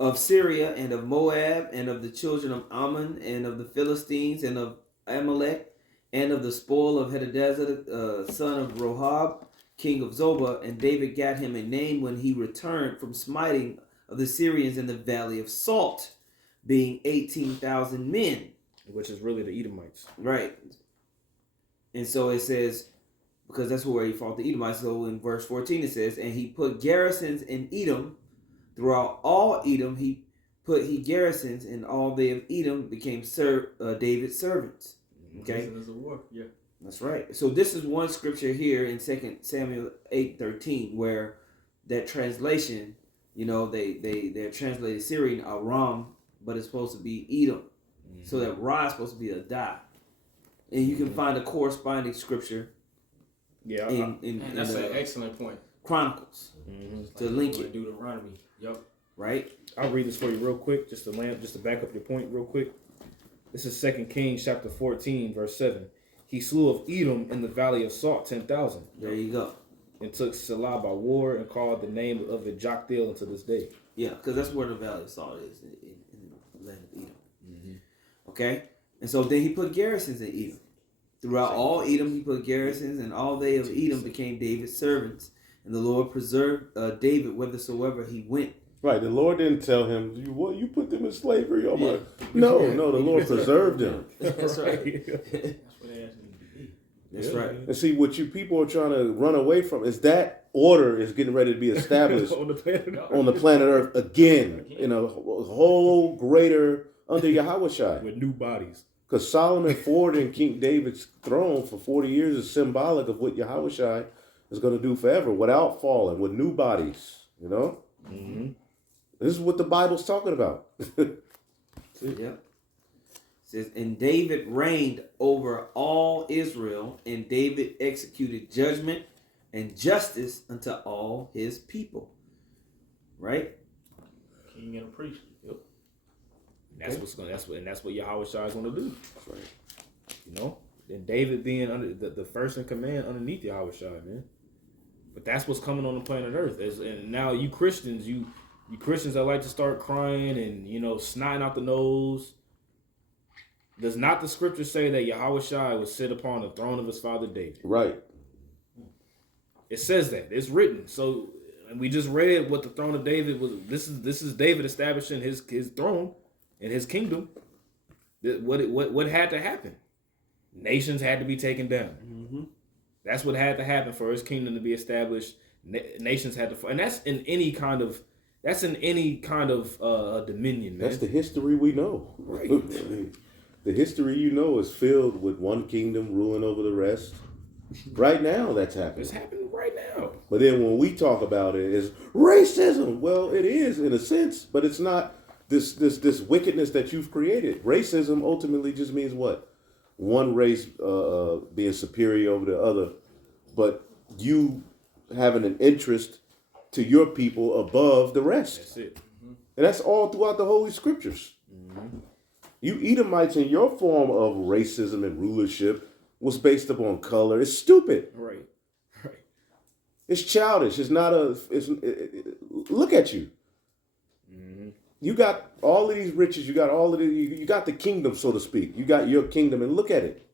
Of Syria and of Moab and of the children of Ammon and of the Philistines and of Amalek and of the spoil of Hadadezer, son of Rohab, king of Zobah. And David got him a name when he returned from smiting of the Syrians in the valley of Salt, being 18,000 men. Which is really the Edomites. Right. And so it says, because that's where he fought the Edomites. So in verse 14 it says, and he put garrisons in Edom. Throughout all Edom, he garrisons, and all they of Edom became David's servants. Okay, Prisoners of war. Yeah, that's right. So this is one scripture here in 2 Samuel 8:13, where that translation, you know, they're translated Syrian Aram, but it's supposed to be Edom. Mm-hmm. So that Ra is supposed to be a da, and you can find a corresponding scripture. Yeah, and that's an excellent point. Chronicles to link it. Deuteronomy. Yep. Right. I'll read this for you real quick, just to back up your point real quick. This is 2 Kings chapter 14, verse 7. He slew of Edom in the valley of Salt 10,000. There you go. And took Selah by war and called the name of it Joktheel unto this day. Yeah, because that's where the valley of Salt is in the land of Edom. Mm-hmm. Okay, and so then he put garrisons in Edom. Throughout all Edom, he put garrisons, and all they of Edom became David's servants. And the Lord preserved David whithersoever he went. Right, the Lord didn't tell him, you put them in slavery. Oh my. No, the Lord preserved them. That's right. That's what they asked him to be. That's right. And see, what you people are trying to run away from is that order is getting ready to be established on the planet Earth again in a whole greater under Yahushua. With new bodies. Because Solomon fording King David's throne for 40 years is symbolic of what Yahushua is going to do forever without falling, with new bodies, you know? Mm-hmm. This is what the Bible's talking about. Yep. It says, and David reigned over all Israel, and David executed judgment and justice unto all his people. Right? King and a priest. Yep. And that's what Yahushua is going to do. That's right. You know? And David being under the first in command underneath Yahushua, man. But that's what's coming on the planet Earth. And now you Christians, you Christians that like to start crying and, you know, snotting out the nose. Does not the scripture say that Yahushua would sit upon the throne of his father David? Right. It says that. It's written. So and we just read what the throne of David was. This is David establishing his throne and his kingdom. What had to happen? Nations had to be taken down. Mm-hmm. That's what had to happen for his kingdom to be established. Nations had to, and that's in any kind of dominion, man. That's the history we know. Right. The history you know is filled with one kingdom ruling over the rest. Right now, that's happening. It's happening right now. But then when we talk about it, it's racism. Well, it is in a sense, but it's not this wickedness that you've created. Racism ultimately just means what? One race being superior over the other, but you having an interest to your people above the rest. That's it. Mm-hmm. And that's all throughout the Holy Scriptures. Mm-hmm. You Edomites in your form of racism and rulership was based upon color. It's stupid. Right. It's childish. It's not look at you. Mm-hmm. You got all of these riches. You got all of you got the kingdom, so to speak. You got your kingdom, and look at it.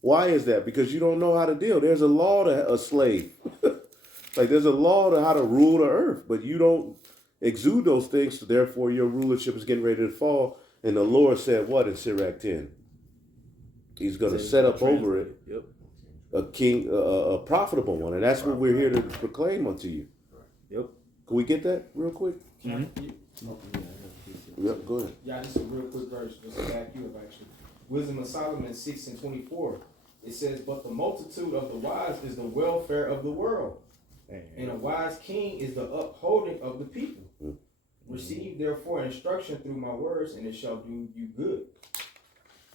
Why is that? Because you don't know how to deal. There's a law to a slave. Like there's a law to how to rule the earth, but you don't exude those things. So therefore, your rulership is getting ready to fall. And the Lord said, "What in Sirach 10? He's going to set up over it a king, a profitable one, and that's what we're here to proclaim unto you." Yep. Can we get that real quick? Mm-hmm. Yep. Go ahead. Yeah, just a real quick verse, just to back you up actually. Wisdom of Solomon 6:24. It says, "But the multitude of the wise is the welfare of the world, and a wise king is the upholding of the people." Receive therefore instruction through my words, and it shall do you good.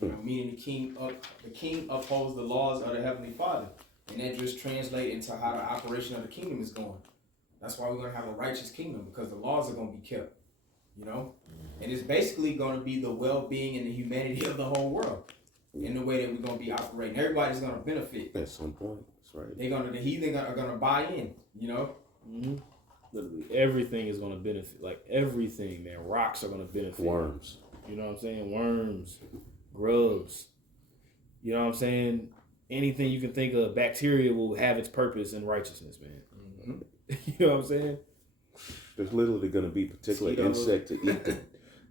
You know, meaning the king upholds the laws of the Heavenly Father. And that just translates into how the operation of the kingdom is going. That's why we're going to have a righteous kingdom, because the laws are going to be kept. You know? And it's basically going to be the well-being and the humanity of the whole world in the way that we're going to be operating. Everybody's going to benefit. At some point, that's right. The heathen are going to buy in, you know? Mm-hmm. Literally, everything is going to benefit. Like, everything, man. Rocks are going to benefit. Worms. You know what I'm saying? Worms, grubs. You know what I'm saying? Anything you can think of, bacteria will have its purpose in righteousness, man. Mm-hmm. You know what I'm saying? There's literally going to be particular Mosquitoes. insect to eat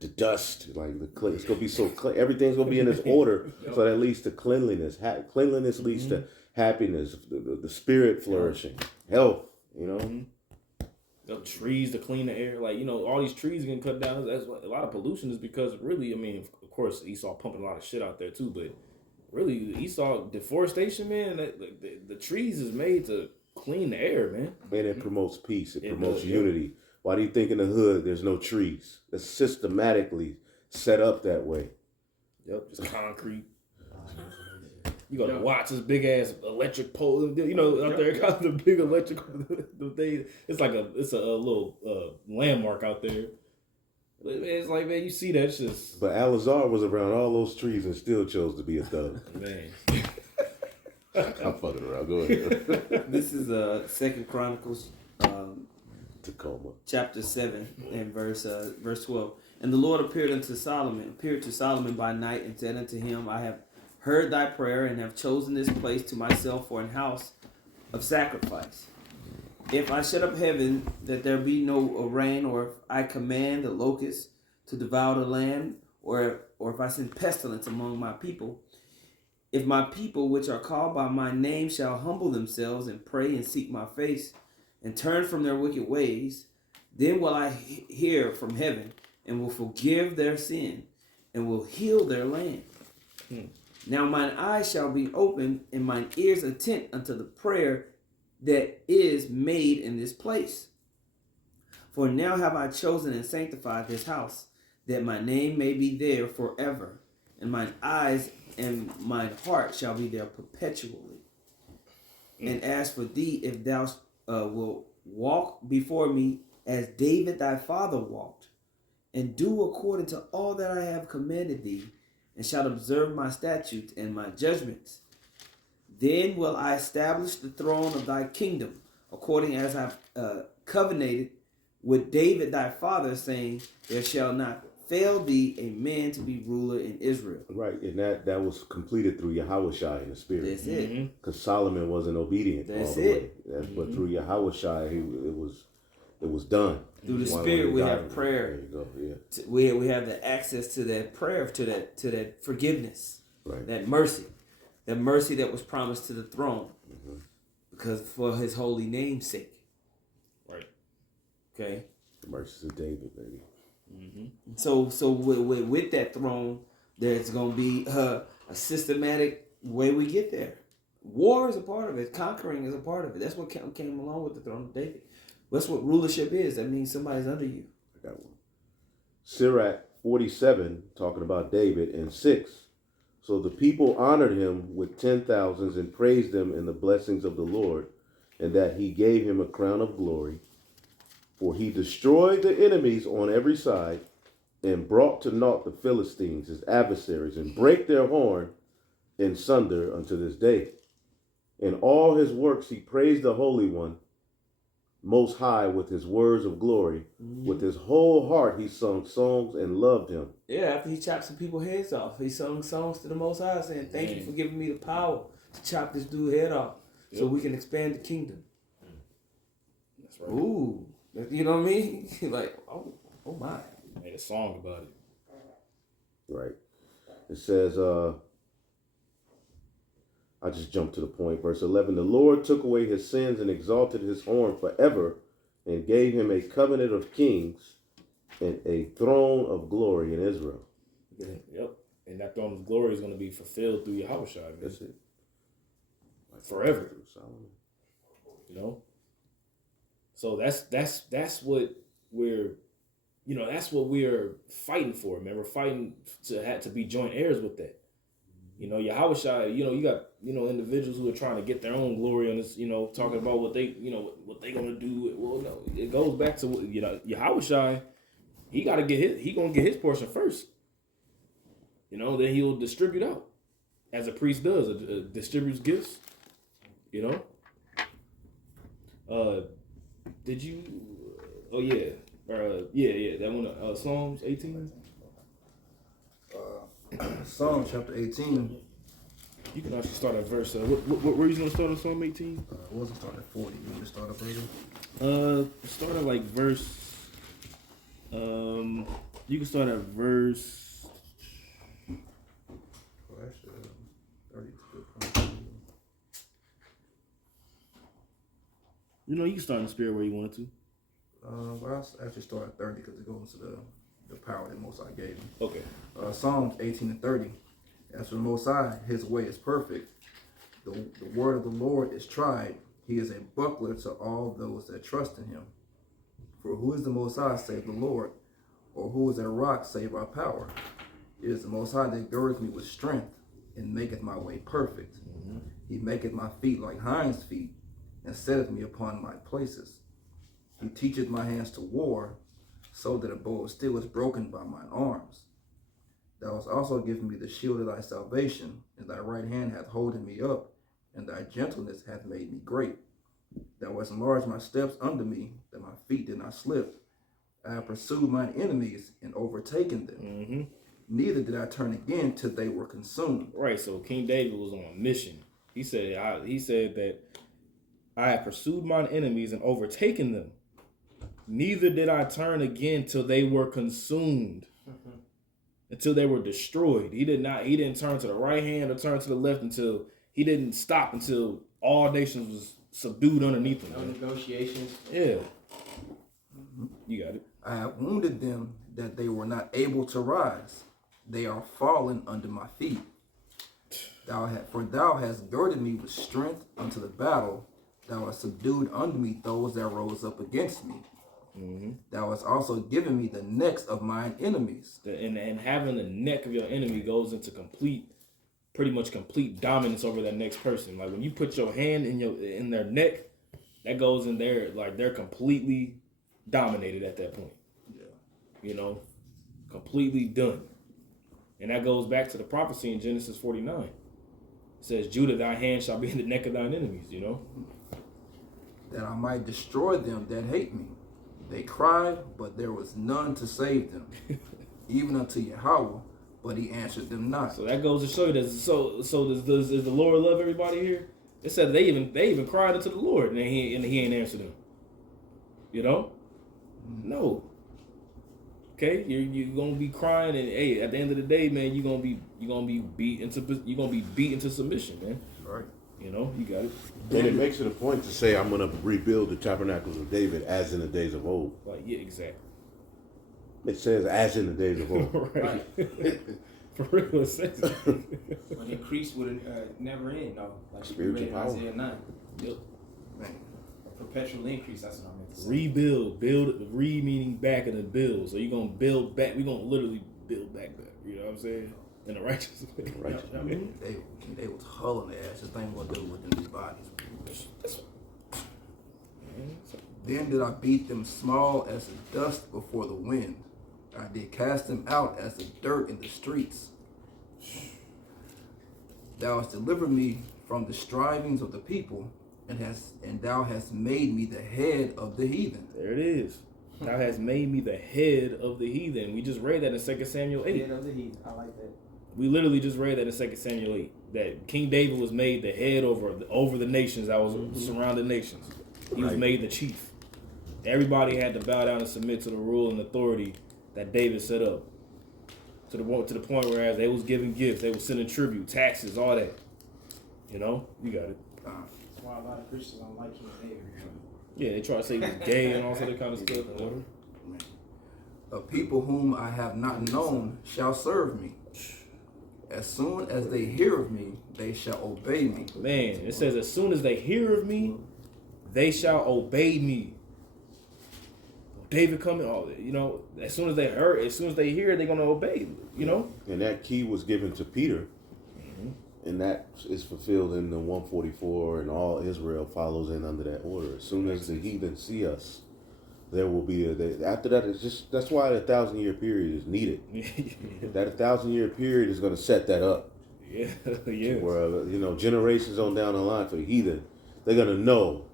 the dust. Like it's going to be so clean. Everything's going to be in its order, so that leads to cleanliness. Cleanliness leads to happiness, the spirit flourishing, health. You know. Mm-hmm. The trees to clean the air, like, you know, all these trees getting cut down. That's a lot of pollution is because really, I mean, of course, Esau pumping a lot of shit out there too, but really, Esau deforestation, man. The trees is made to clean the air, man. And it promotes peace. It promotes does, unity. Why do you think in the hood there's no trees? It's systematically set up that way. Yep, just concrete. You gotta watch this big ass electric pole, you know, out there, got the big electrical thing. It's like a little landmark out there. It's like, man, you see that, it's just. But Al-Azhar was around all those trees and still chose to be a thug. Man. I'm fucking around. Go ahead. This is 2 Chronicles Tacoma. chapter 7 and verse 12. And the Lord appeared to Solomon by night and said unto him, I have heard thy prayer and have chosen this place to myself for an house of sacrifice. If I shut up heaven that there be no rain, or if I command the locusts to devour the land, or if I send pestilence among my people, if my people which are called by my name shall humble themselves and pray and seek my face and turn from their wicked ways, then will I hear from heaven and will forgive their sin and will heal their land. Now mine eyes shall be open and mine ears attent unto the prayer that is made in this place. For now have I chosen and sanctified this house, that my name may be there forever, and mine eyes and mine heart shall be there perpetually. And as for thee, if thou wilt walk before me as David thy father walked, and do according to all that I have commanded thee, and shalt observe my statutes and my judgments, then will I establish the throne of thy kingdom, according as I've covenanted with David thy father, saying, there shall not fail thee a man to be ruler in Israel. Right, and that was completed through Yahushua in the spirit. That's it. Because Solomon wasn't obedient That's all the way. But through Yahushua, it was done. Through the One spirit, way we God- have prayer. There you go. Yeah. We have the access to that prayer, to that forgiveness, Right. that mercy that was promised to the throne, because for His holy name's sake. Right. Okay. The mercies of David, baby. So with that throne, there's gonna be a systematic way we get there. War is a part of it. Conquering is a part of it. That's what came along with the throne of David. That's what rulership is. That means somebody's under you. I got one. Sirach 47, talking about David, and 6. So the people honored him with 10,000s and praised him in the blessings of the Lord, and that he gave him a crown of glory. For he destroyed the enemies on every side, and brought to naught the Philistines, his adversaries, and brake their horn in sunder unto this day. In all his works he praised the Holy One, Most High, with his words of glory. With his whole heart he sung songs and loved him. Yeah, after he chopped some people's heads off, he sung songs to the Most High saying, thank you for giving me the power to chop this dude's head off so we can expand the kingdom. That's right. Ooh. You know what I mean? Like, oh my. Made a song about it. Right. It says, I just jumped to the point. Verse 11, the Lord took away his sins and exalted his horn forever, and gave him a covenant of kings and a throne of glory in Israel. Yep. And that throne of glory is going to be fulfilled through Yahushua, man. That's it. Forever. Through Solomon. You know? So that's what we're, that's what we're fighting for, man. We're fighting to be joint heirs with that. Yahushua, you got, individuals who are trying to get their own glory on this, talking about what they gonna do. Well, no, it goes back to, Yahushua, he gonna get his portion first. Then he'll distribute out, as a priest does, distributes gifts. Did you? Oh yeah, yeah. That one, Psalms 18. Psalm chapter 18. You can actually start at verse. Where are you gonna start on Psalm 18? Wasn't start at 40. You want to start up later? Start at like verse. You can start at verse. Well, actually, 30 is a good point. You can start in the spirit where you wanted to. Well, I'll actually start at 30 because it goes into the power that Most High gave him. Okay. Psalms 18 and 30. As for the Most High, his way is perfect. The word of the Lord is tried. He is a buckler to all those that trust in him. For who is the Most High save the Lord? Or who is a rock save our power? It is the Most High that girds me with strength and maketh my way perfect. Mm-hmm. He maketh my feet like hinds' feet and setteth me upon my places. He teacheth my hands to war, so that a bow of steel is broken by mine arms. Thou hast also given me the shield of thy salvation, and thy right hand hath holden me up, and thy gentleness hath made me great. Thou hast enlarged my steps under me, that my feet did not slip. I have pursued mine enemies and overtaken them. Mm-hmm. Neither did I turn again till they were consumed. Right, so King David was on a mission. He said that I have pursued mine enemies and overtaken them. Neither did I turn again till they were consumed. Mm-hmm. Until they were destroyed. He didn't turn to the right hand or turn to the left until he didn't stop until all nations was subdued underneath him. No negotiations. Yeah. Mm-hmm. You got it. I have wounded them that they were not able to rise. They are fallen under my feet. For thou hast girded me with strength unto the battle. Thou hast subdued under me those that rose up against me. Mm-hmm. Thou hast also given me the necks of mine enemies. And having the neck of your enemy goes into pretty much complete dominance over that next person. Like when you put your hand in their neck, that goes in there, like they're completely dominated at that point. Yeah. Completely done. And that goes back to the prophecy in Genesis 49. It says, Judah, thy hand shall be in the neck of thine enemies, That I might destroy them that hate me. They cried, but there was none to save them, even unto Yahweh, but he answered them not. So that goes to show you that. So does the Lord love everybody here? It said they even cried unto the Lord, and he ain't answered them. No. Okay, you're gonna be crying, and hey, at the end of the day, man, you're gonna be beat into submission, man. Right. You got it. And it makes it a point to say, I'm going to rebuild the tabernacles of David as in the days of old. Like, yeah, exactly. It says, as in the days of old. Right. For real, it says it. When increase would never end, though. Like spiritual power. Isaiah 9. Yep. Man. A perpetual increase, that's what I meant to say. Rebuild. Meaning back and then build. So you're going to build back. We're going to literally build back. You know what I'm saying? In a righteous way. They was hauling their ass. This thing what they do with these bodies. Then did I beat them small as the dust before the wind. I did cast them out as the dirt in the streets. Thou hast delivered me from the strivings of the people, and thou hast made me the head of the heathen. There it is. Thou hast made me the head of the heathen. We just read that in 2 Samuel 8. Head of the heathen. I like that. We literally just read that in 2 Samuel 8. That King David was made the head over the nations that was surrounding nations. He was made the chief. Everybody had to bow down and submit to the rule and authority that David set up. To the point where as they was giving gifts, they was sending tribute, taxes, all that. You got it. That's why a lot of Christians don't like King David. Yeah, they try to say he was gay and all that kind of stuff. A people whom I have not known shall serve me. As soon as they hear of me, they shall obey me. Man, it says, as soon as they hear of me, they shall obey me. David coming. Oh, you know, as soon as they hear, they're gonna obey. You know, and that key was given to Peter, and that is fulfilled in the 144, and all Israel follows in under that order. As soon as the heathen see us, there will be after that. It's just that's why a 1,000-year period is needed. That 1,000-year period is going to set that up. Yeah. Where generations on down the line for the heathen, they're going to know.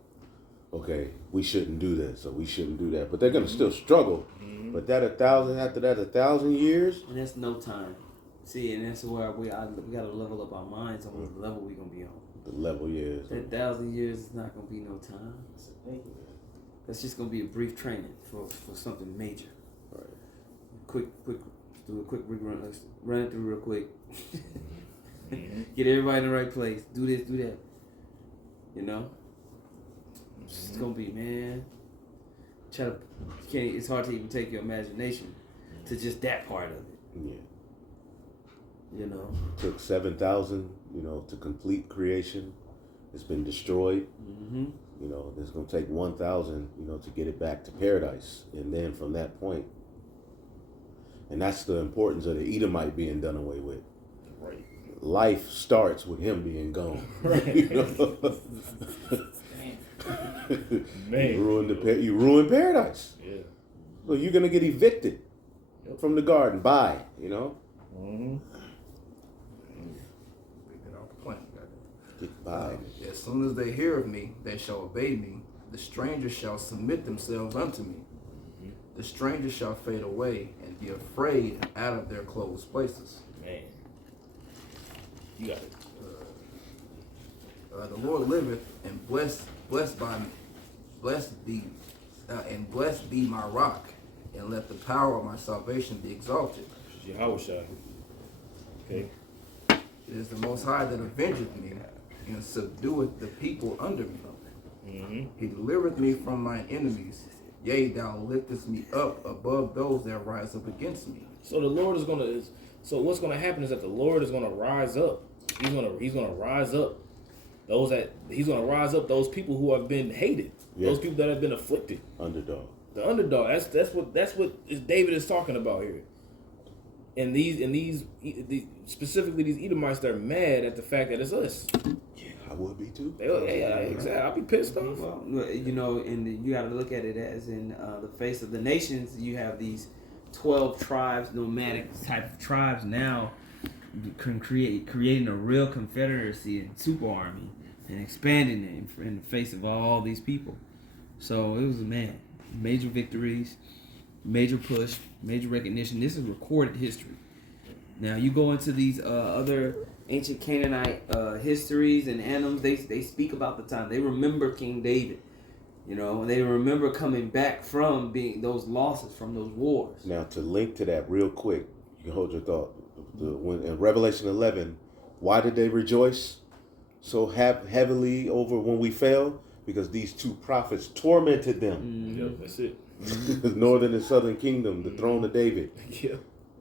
Okay, we shouldn't do this or we shouldn't do that, but they're going to still struggle. But that 1,000 years, And that's no time. See, and that's where we got to level up our minds on the level we're going to be on. the level years. That 1,000 years is not going to be no time. That's just going to be a brief training for something major. Right. Quick, do a quick rerun. Let's run it through real quick. Get everybody in the right place. Do this, do that. You know? It's going to be, man. It's hard to even take your imagination to just that part of it. Yeah. You know? Took 7,000, to complete creation. It's been destroyed. Mm-hmm. It's going to take 1,000, to get it back to paradise. And then from that point, and that's the importance of the Edomite being done away with. Right. Life starts with him being gone. Right. Man. You ruined paradise. Yeah. So you're going to get evicted from the garden. Bye, Mm-hmm. Get off the plane. Get by. As soon as they hear of me, they shall obey me. The strangers shall submit themselves unto me. The strangers shall fade away and be afraid out of their closed places. Man. You got it. The Lord liveth, and blessed be my rock, and let the power of my salvation be exalted. Yahweh. Okay. It is the Most High that avengeth me, and subdueth the people under me. Mm-hmm. He delivereth me from mine enemies. Yea, thou liftest me up above those that rise up against me. So the Lord is gonna. So what's gonna happen is that the Lord is gonna rise up. He's gonna rise up He's gonna rise up those people who have been hated. Yeah. Those people that have been afflicted. Underdog. The underdog. That's what David is talking about here. And these specifically these Edomites, they're mad at the fact that it's us. Yeah, I would be too. Exactly. I'll be pissed off. Well, and you got to look at it as in the face of the nations. You have these 12 tribes, nomadic type of tribes now, creating a real confederacy and super army and expanding it in the face of all these people. So it was major victories, major push, major recognition. This is recorded history. Now you go into these other ancient Canaanite histories and anthems. They speak about the time. They remember King David. And they remember coming back from being those losses from those wars. Now to link to that real quick, you can hold your thought. When in Revelation 11, why did they rejoice so heavily over when we fell? Because these two prophets tormented them. Mm-hmm. Yep, that's it. The northern and southern kingdom, the throne of David. Yeah.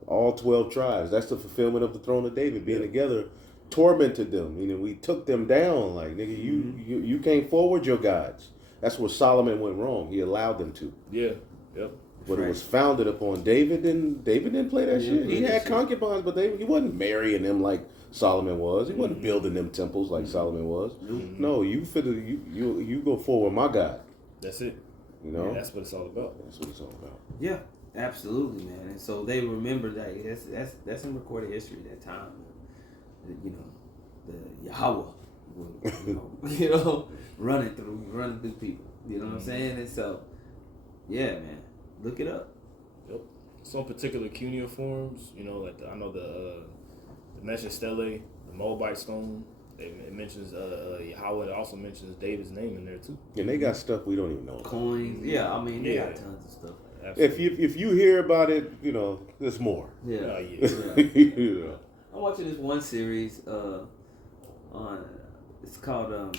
All 12 tribes. That's the fulfillment of the throne of David being together. Tormented them. We took them down. Like, nigga, you can't forward your gods. That's where Solomon went wrong. He allowed them to. Yeah. Yep. But it was founded upon David, and David didn't play that shit. He had concubines, but he wasn't marrying them like Solomon was. He wasn't building them temples like Solomon was. Mm-hmm. No, you go forward, my God. That's it. Yeah, that's what it's all about. That's what it's all about. Yeah, absolutely, man. And so they remember that. That's in recorded history. That time, the Yahweh, running through people. You know what I'm saying? And so, yeah, man. Look it up. Yep. Some particular cuneiforms, I know the Mesha Stele, the Moabite stone. It mentions Yahweh. It also mentions David's name in there too. And they got stuff we don't even know about. Coins. Yeah, they got tons of stuff. Absolutely. If you hear about it, there's more. Yeah. Yeah. I'm watching this one series on. It's called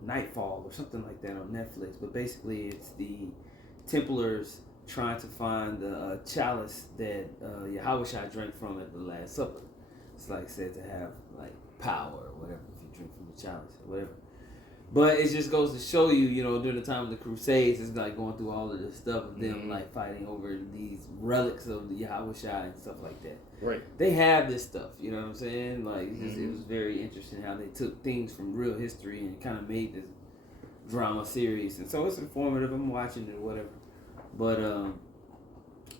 Nightfall or something like that on Netflix. But basically, it's the Templars trying to find the chalice that Yahushua drank from at the Last Supper. It's like said to have like power or whatever if you drink from the chalice or whatever. But it just goes to show you, you know, during the time of the Crusades, it's like going through all of this stuff of them like fighting over these relics of the Yahweh Shai and stuff like that. Right. They have this stuff, you know what I'm saying? Like, it's just, it was very interesting how they took things from real history and kind of made this drama series. And so it's informative. I'm watching it or whatever. But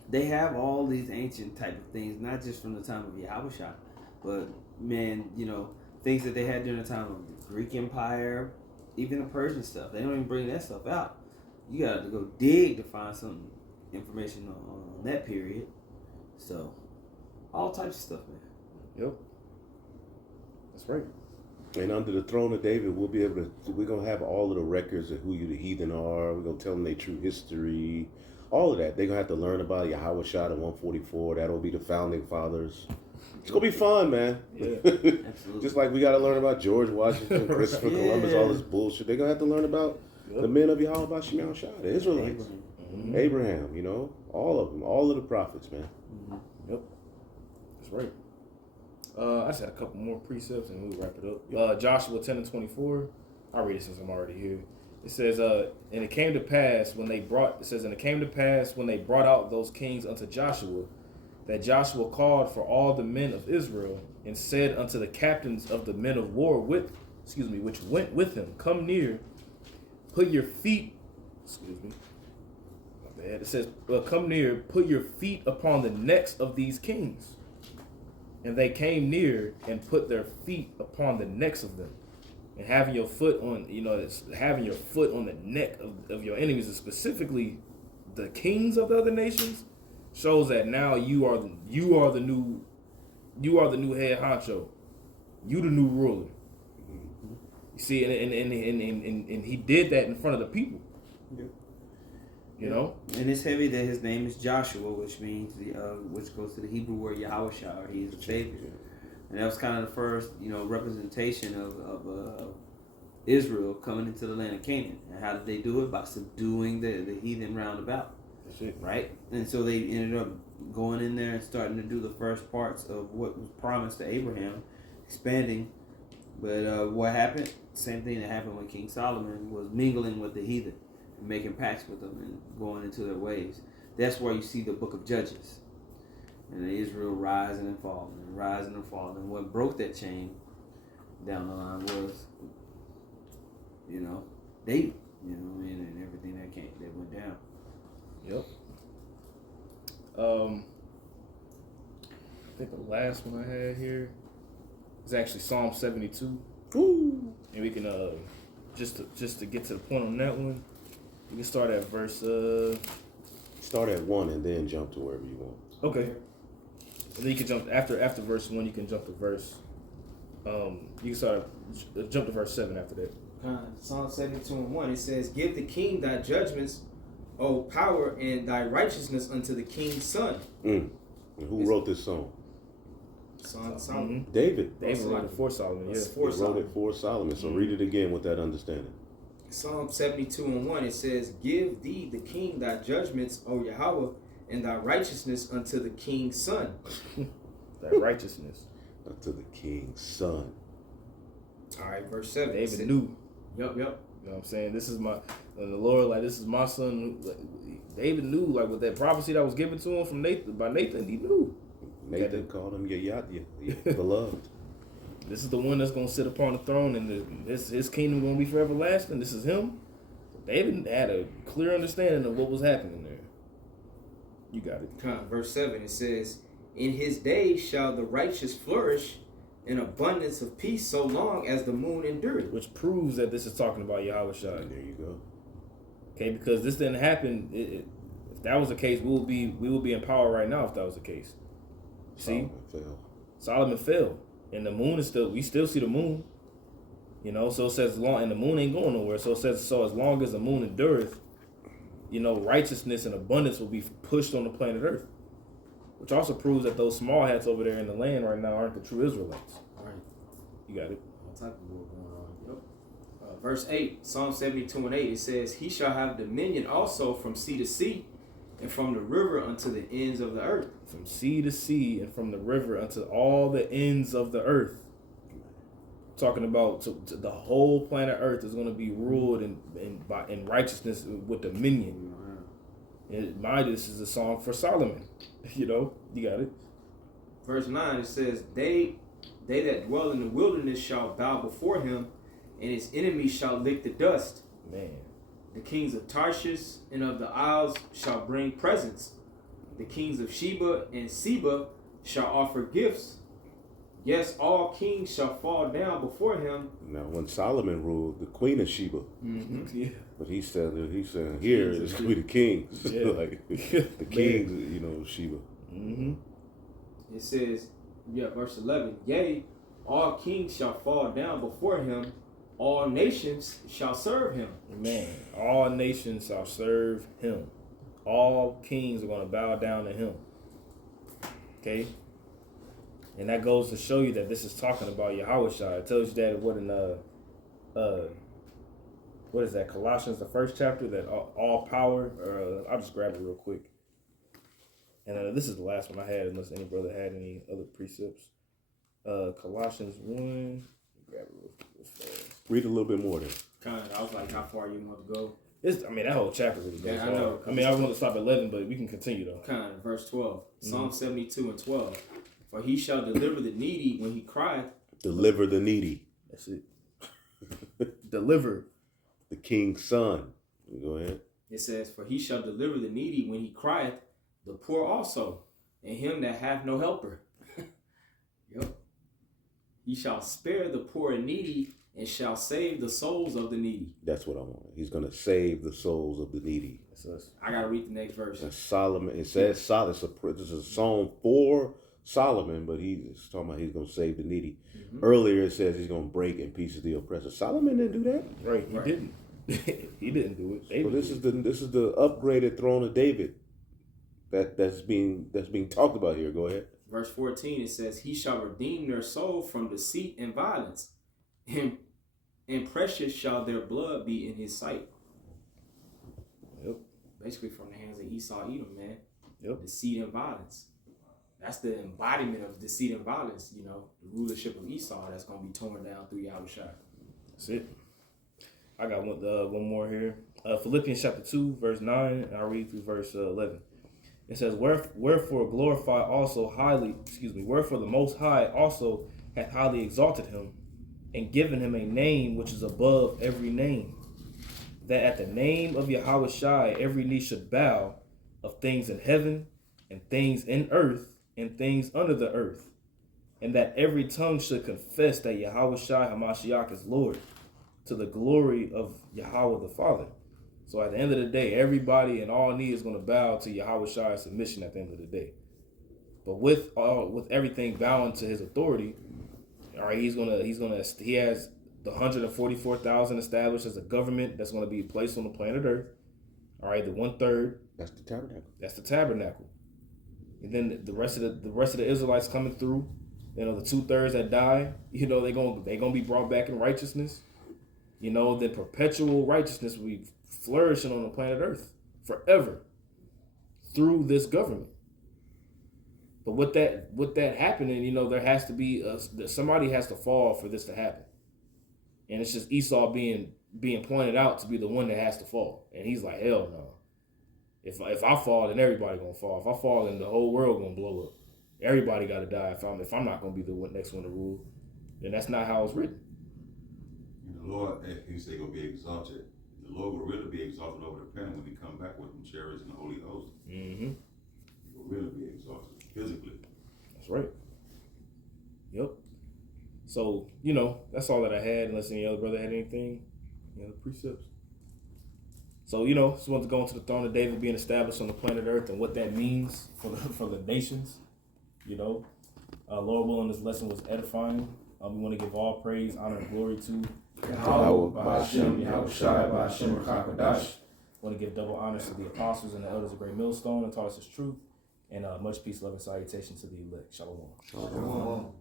they have all these ancient type of things, not just from the time of Yahweh Shai, but, man, you know, things that they had during the time of the Greek Empire, even the Persian stuff. They don't even bring that stuff out. You got to go dig to find some information on that period. So, all types of stuff, man. Yep. That's right. And under the throne of David, we'll be able to, we're going to have all of the records of who you the heathen are. We're going to tell them their true history. All of that. They're going to have to learn about Yahweh Shai at 144. That'll be the founding fathers. It's going to be fun, man. Yeah. Absolutely. Just like we got to learn about George Washington, Christopher Columbus, all this bullshit. They're going to have to learn about the men of Yahweh Shai, the Israelites. Abraham, you know, all of them, all of the prophets, man. Yep. That's right. I just had a couple more precepts and we'll wrap it up. Joshua 10 and 24. I'll read it since I'm already here. It says, and it came to pass when they brought, out those kings unto Joshua, that Joshua called for all the men of Israel and said unto the captains of the men of war which went with him, come near, put your feet, it says, come near, put your feet upon the necks of these kings. And they came near and put their feet upon the necks of them. And having your foot on, having your foot on the neck of your enemies, and specifically the kings of the other nations, shows that now you are the new head honcho. You the new ruler. You see, and he did that in front of the people. You know, and it's heavy that his name is Joshua, which means which goes to the Hebrew word Yahweh Shai, or He is the Savior, and that was kind of the first, representation of Israel coming into the land of Canaan. And how did they do it? By subduing the heathen round about. That's it. Right, and so they ended up going in there and starting to do the first parts of what was promised to Abraham, expanding. But what happened? Same thing that happened when King Solomon was mingling with the heathen, making pacts with them and going into their ways. That's where you see the book of Judges. And Israel rising and falling and rising and falling. And what broke that chain down the line was, David, and everything that went down. Yep. I think the last one I had here is actually Psalm 72. Ooh. And we can just to get to the point on that one, we can start at verse Start at 1 and then jump to wherever you want. okay. And then you can jump after verse 1. You can jump to verse. You can jump to verse 7 after that. Psalm 72 and 1. It says, "Give the king thy judgments, O power, and thy righteousness unto the king's son." And who wrote this song? Solomon. David. David wrote it for Solomon. Yeah. He wrote it for Solomon. So read it again with that understanding. Psalm 72 and 1. It says, "Give thee the king thy judgments, O Yahweh, and thy righteousness unto the king's son." That righteousness. Unto the king's son. All right, verse 7. David knew. Yep. You know what I'm saying? This is my the Lord, like, this is my son. Like, David knew, like, with that prophecy that was given to him from Nathan, he knew. Nathan called him your beloved. This is the one that's gonna sit upon the throne, and his kingdom gonna be forever lasting. This is him. David had a clear understanding of what was happening there. You got it. Verse 7. It says, "In his days shall the righteous flourish in abundance of peace, so long as the moon endureth." Which proves that this is talking about Yahweh Shai. There you go. Okay, because this didn't happen. If that was the case, we would be in power right now. If that was the case, see, Solomon fell, and the moon is still. We still see the moon. So it says long, and the moon ain't going nowhere. So it says as long as the moon endureth, righteousness and abundance will be pushed on the planet Earth. Which also proves that those small hats over there in the land right now aren't the true Israelites. All right. You got it. All type of war going on. Yep. Verse 8, Psalm 72 and 8, it says, "He shall have dominion also from sea to sea, and from the river unto the ends of the earth." From sea to sea and from the river unto all the ends of the earth. talking about to the whole planet Earth is going to be ruled in righteousness with dominion. And mind, this is a song for Solomon. You know, you got it. Verse 9, it says, They that dwell in the wilderness shall bow before him, and his enemies shall lick the dust. Man. The kings of Tarshish and of the isles shall bring presents. The kings of Sheba and Seba shall offer gifts. Yes, all kings shall fall down before him. Now, when Solomon ruled, the queen of Sheba, Yeah. but he said here it's going to be the kings, Yeah. like the kings, you know, Sheba. Mm-hmm. It says, verse 11, Yea, all kings shall fall down before him. All nations shall serve him. Man, all nations shall serve him. All kings are going to bow down to him. Okay? And that goes to show you that this is talking about Yahushua. It tells you that what in what is that? Colossians, the first chapter, that all power, I'll just grab it real quick. And this is the last one I had, unless any brother had any other precepts. Colossians 1. Grab it real fast. Read a little bit more there. Kind of, I was like, how far you want to go? That whole chapter really goes Yeah, I hard. know. I want to stop at 11, but we can continue though. Kind of, verse 12. Psalm 72 and 12. For he shall deliver the needy when he crieth. Deliver the needy. That's it. Deliver the king's son. Go ahead. It says, For he shall deliver the needy when he crieth, the poor also, and him that hath no helper. Yep. He shall spare the poor and needy, and shall save the souls of the needy. That's what I want. He's going to save the souls of the needy. I got to read the next verse. And Solomon, it says this is a song for Solomon, but he's talking about he's going to save the needy. Mm-hmm. Earlier it says he's going to break in pieces the oppressor. Solomon didn't do that. Right, he didn't. He didn't do it. So this is the upgraded throne of David that's being talked about here. Go ahead. Verse 14, it says, He shall redeem their soul from deceit and violence, and precious shall their blood be in his sight. Yep. Basically from the hands of Esau, Edom, man. Yep. Deceit and violence. That's the embodiment of deceit and violence, the rulership of Esau that's going to be torn down through Yahushua. That's it. I got one more here. Philippians chapter 2, verse 9, and I'll read through verse 11. It says, Wherefore the Most High also hath highly exalted him, and given him a name which is above every name, that at the name of Yahushua every knee should bow, of things in heaven, and things in earth, and things under the earth, and that every tongue should confess that Yahushua HaMashiach is Lord, to the glory of Yahweh the Father. So at the end of the day, everybody and all knee is going to bow to Yahushua's submission at the end of the day. But with everything bowing to his authority, all right, he has the 144,000 established as a government that's going to be placed on the planet Earth. All right, the 1/3. That's the tabernacle. That's the tabernacle. And then the rest of the Israelites coming through, the 2/3 that die, they're gonna be brought back in righteousness. Then perpetual righteousness will be flourishing on the planet Earth forever through this government. But with that happening, there has to be somebody has to fall for this to happen, and it's just Esau being pointed out to be the one that has to fall, and he's like, hell no. If I fall, then everybody gonna fall. If I fall, then the whole world gonna blow up. Everybody got to die if I'm not gonna be the next one to rule. Then that's not how it's written. The Lord, he said, gonna be exalted. The Lord will really be exalted over the pen when he come back with them chariots and the Holy Ghost. Mm-hmm. He will really be exalted physically. That's right. Yep. So that's all that I had. Unless any other brother had anything, any other precepts. So just want to go into the throne of David being established on the planet Earth and what that means for the nations. Lord willing, this lesson was edifying. We want to give all praise, honor, and glory to Yahweh, Ba'ashem, Yahushai, Ba'ashem, Rakakadash. Want to give double honors to the apostles and the elders of Great Millstone and taught us his truth. And much peace, love, and salutation to the elect. Shalom. Shalom.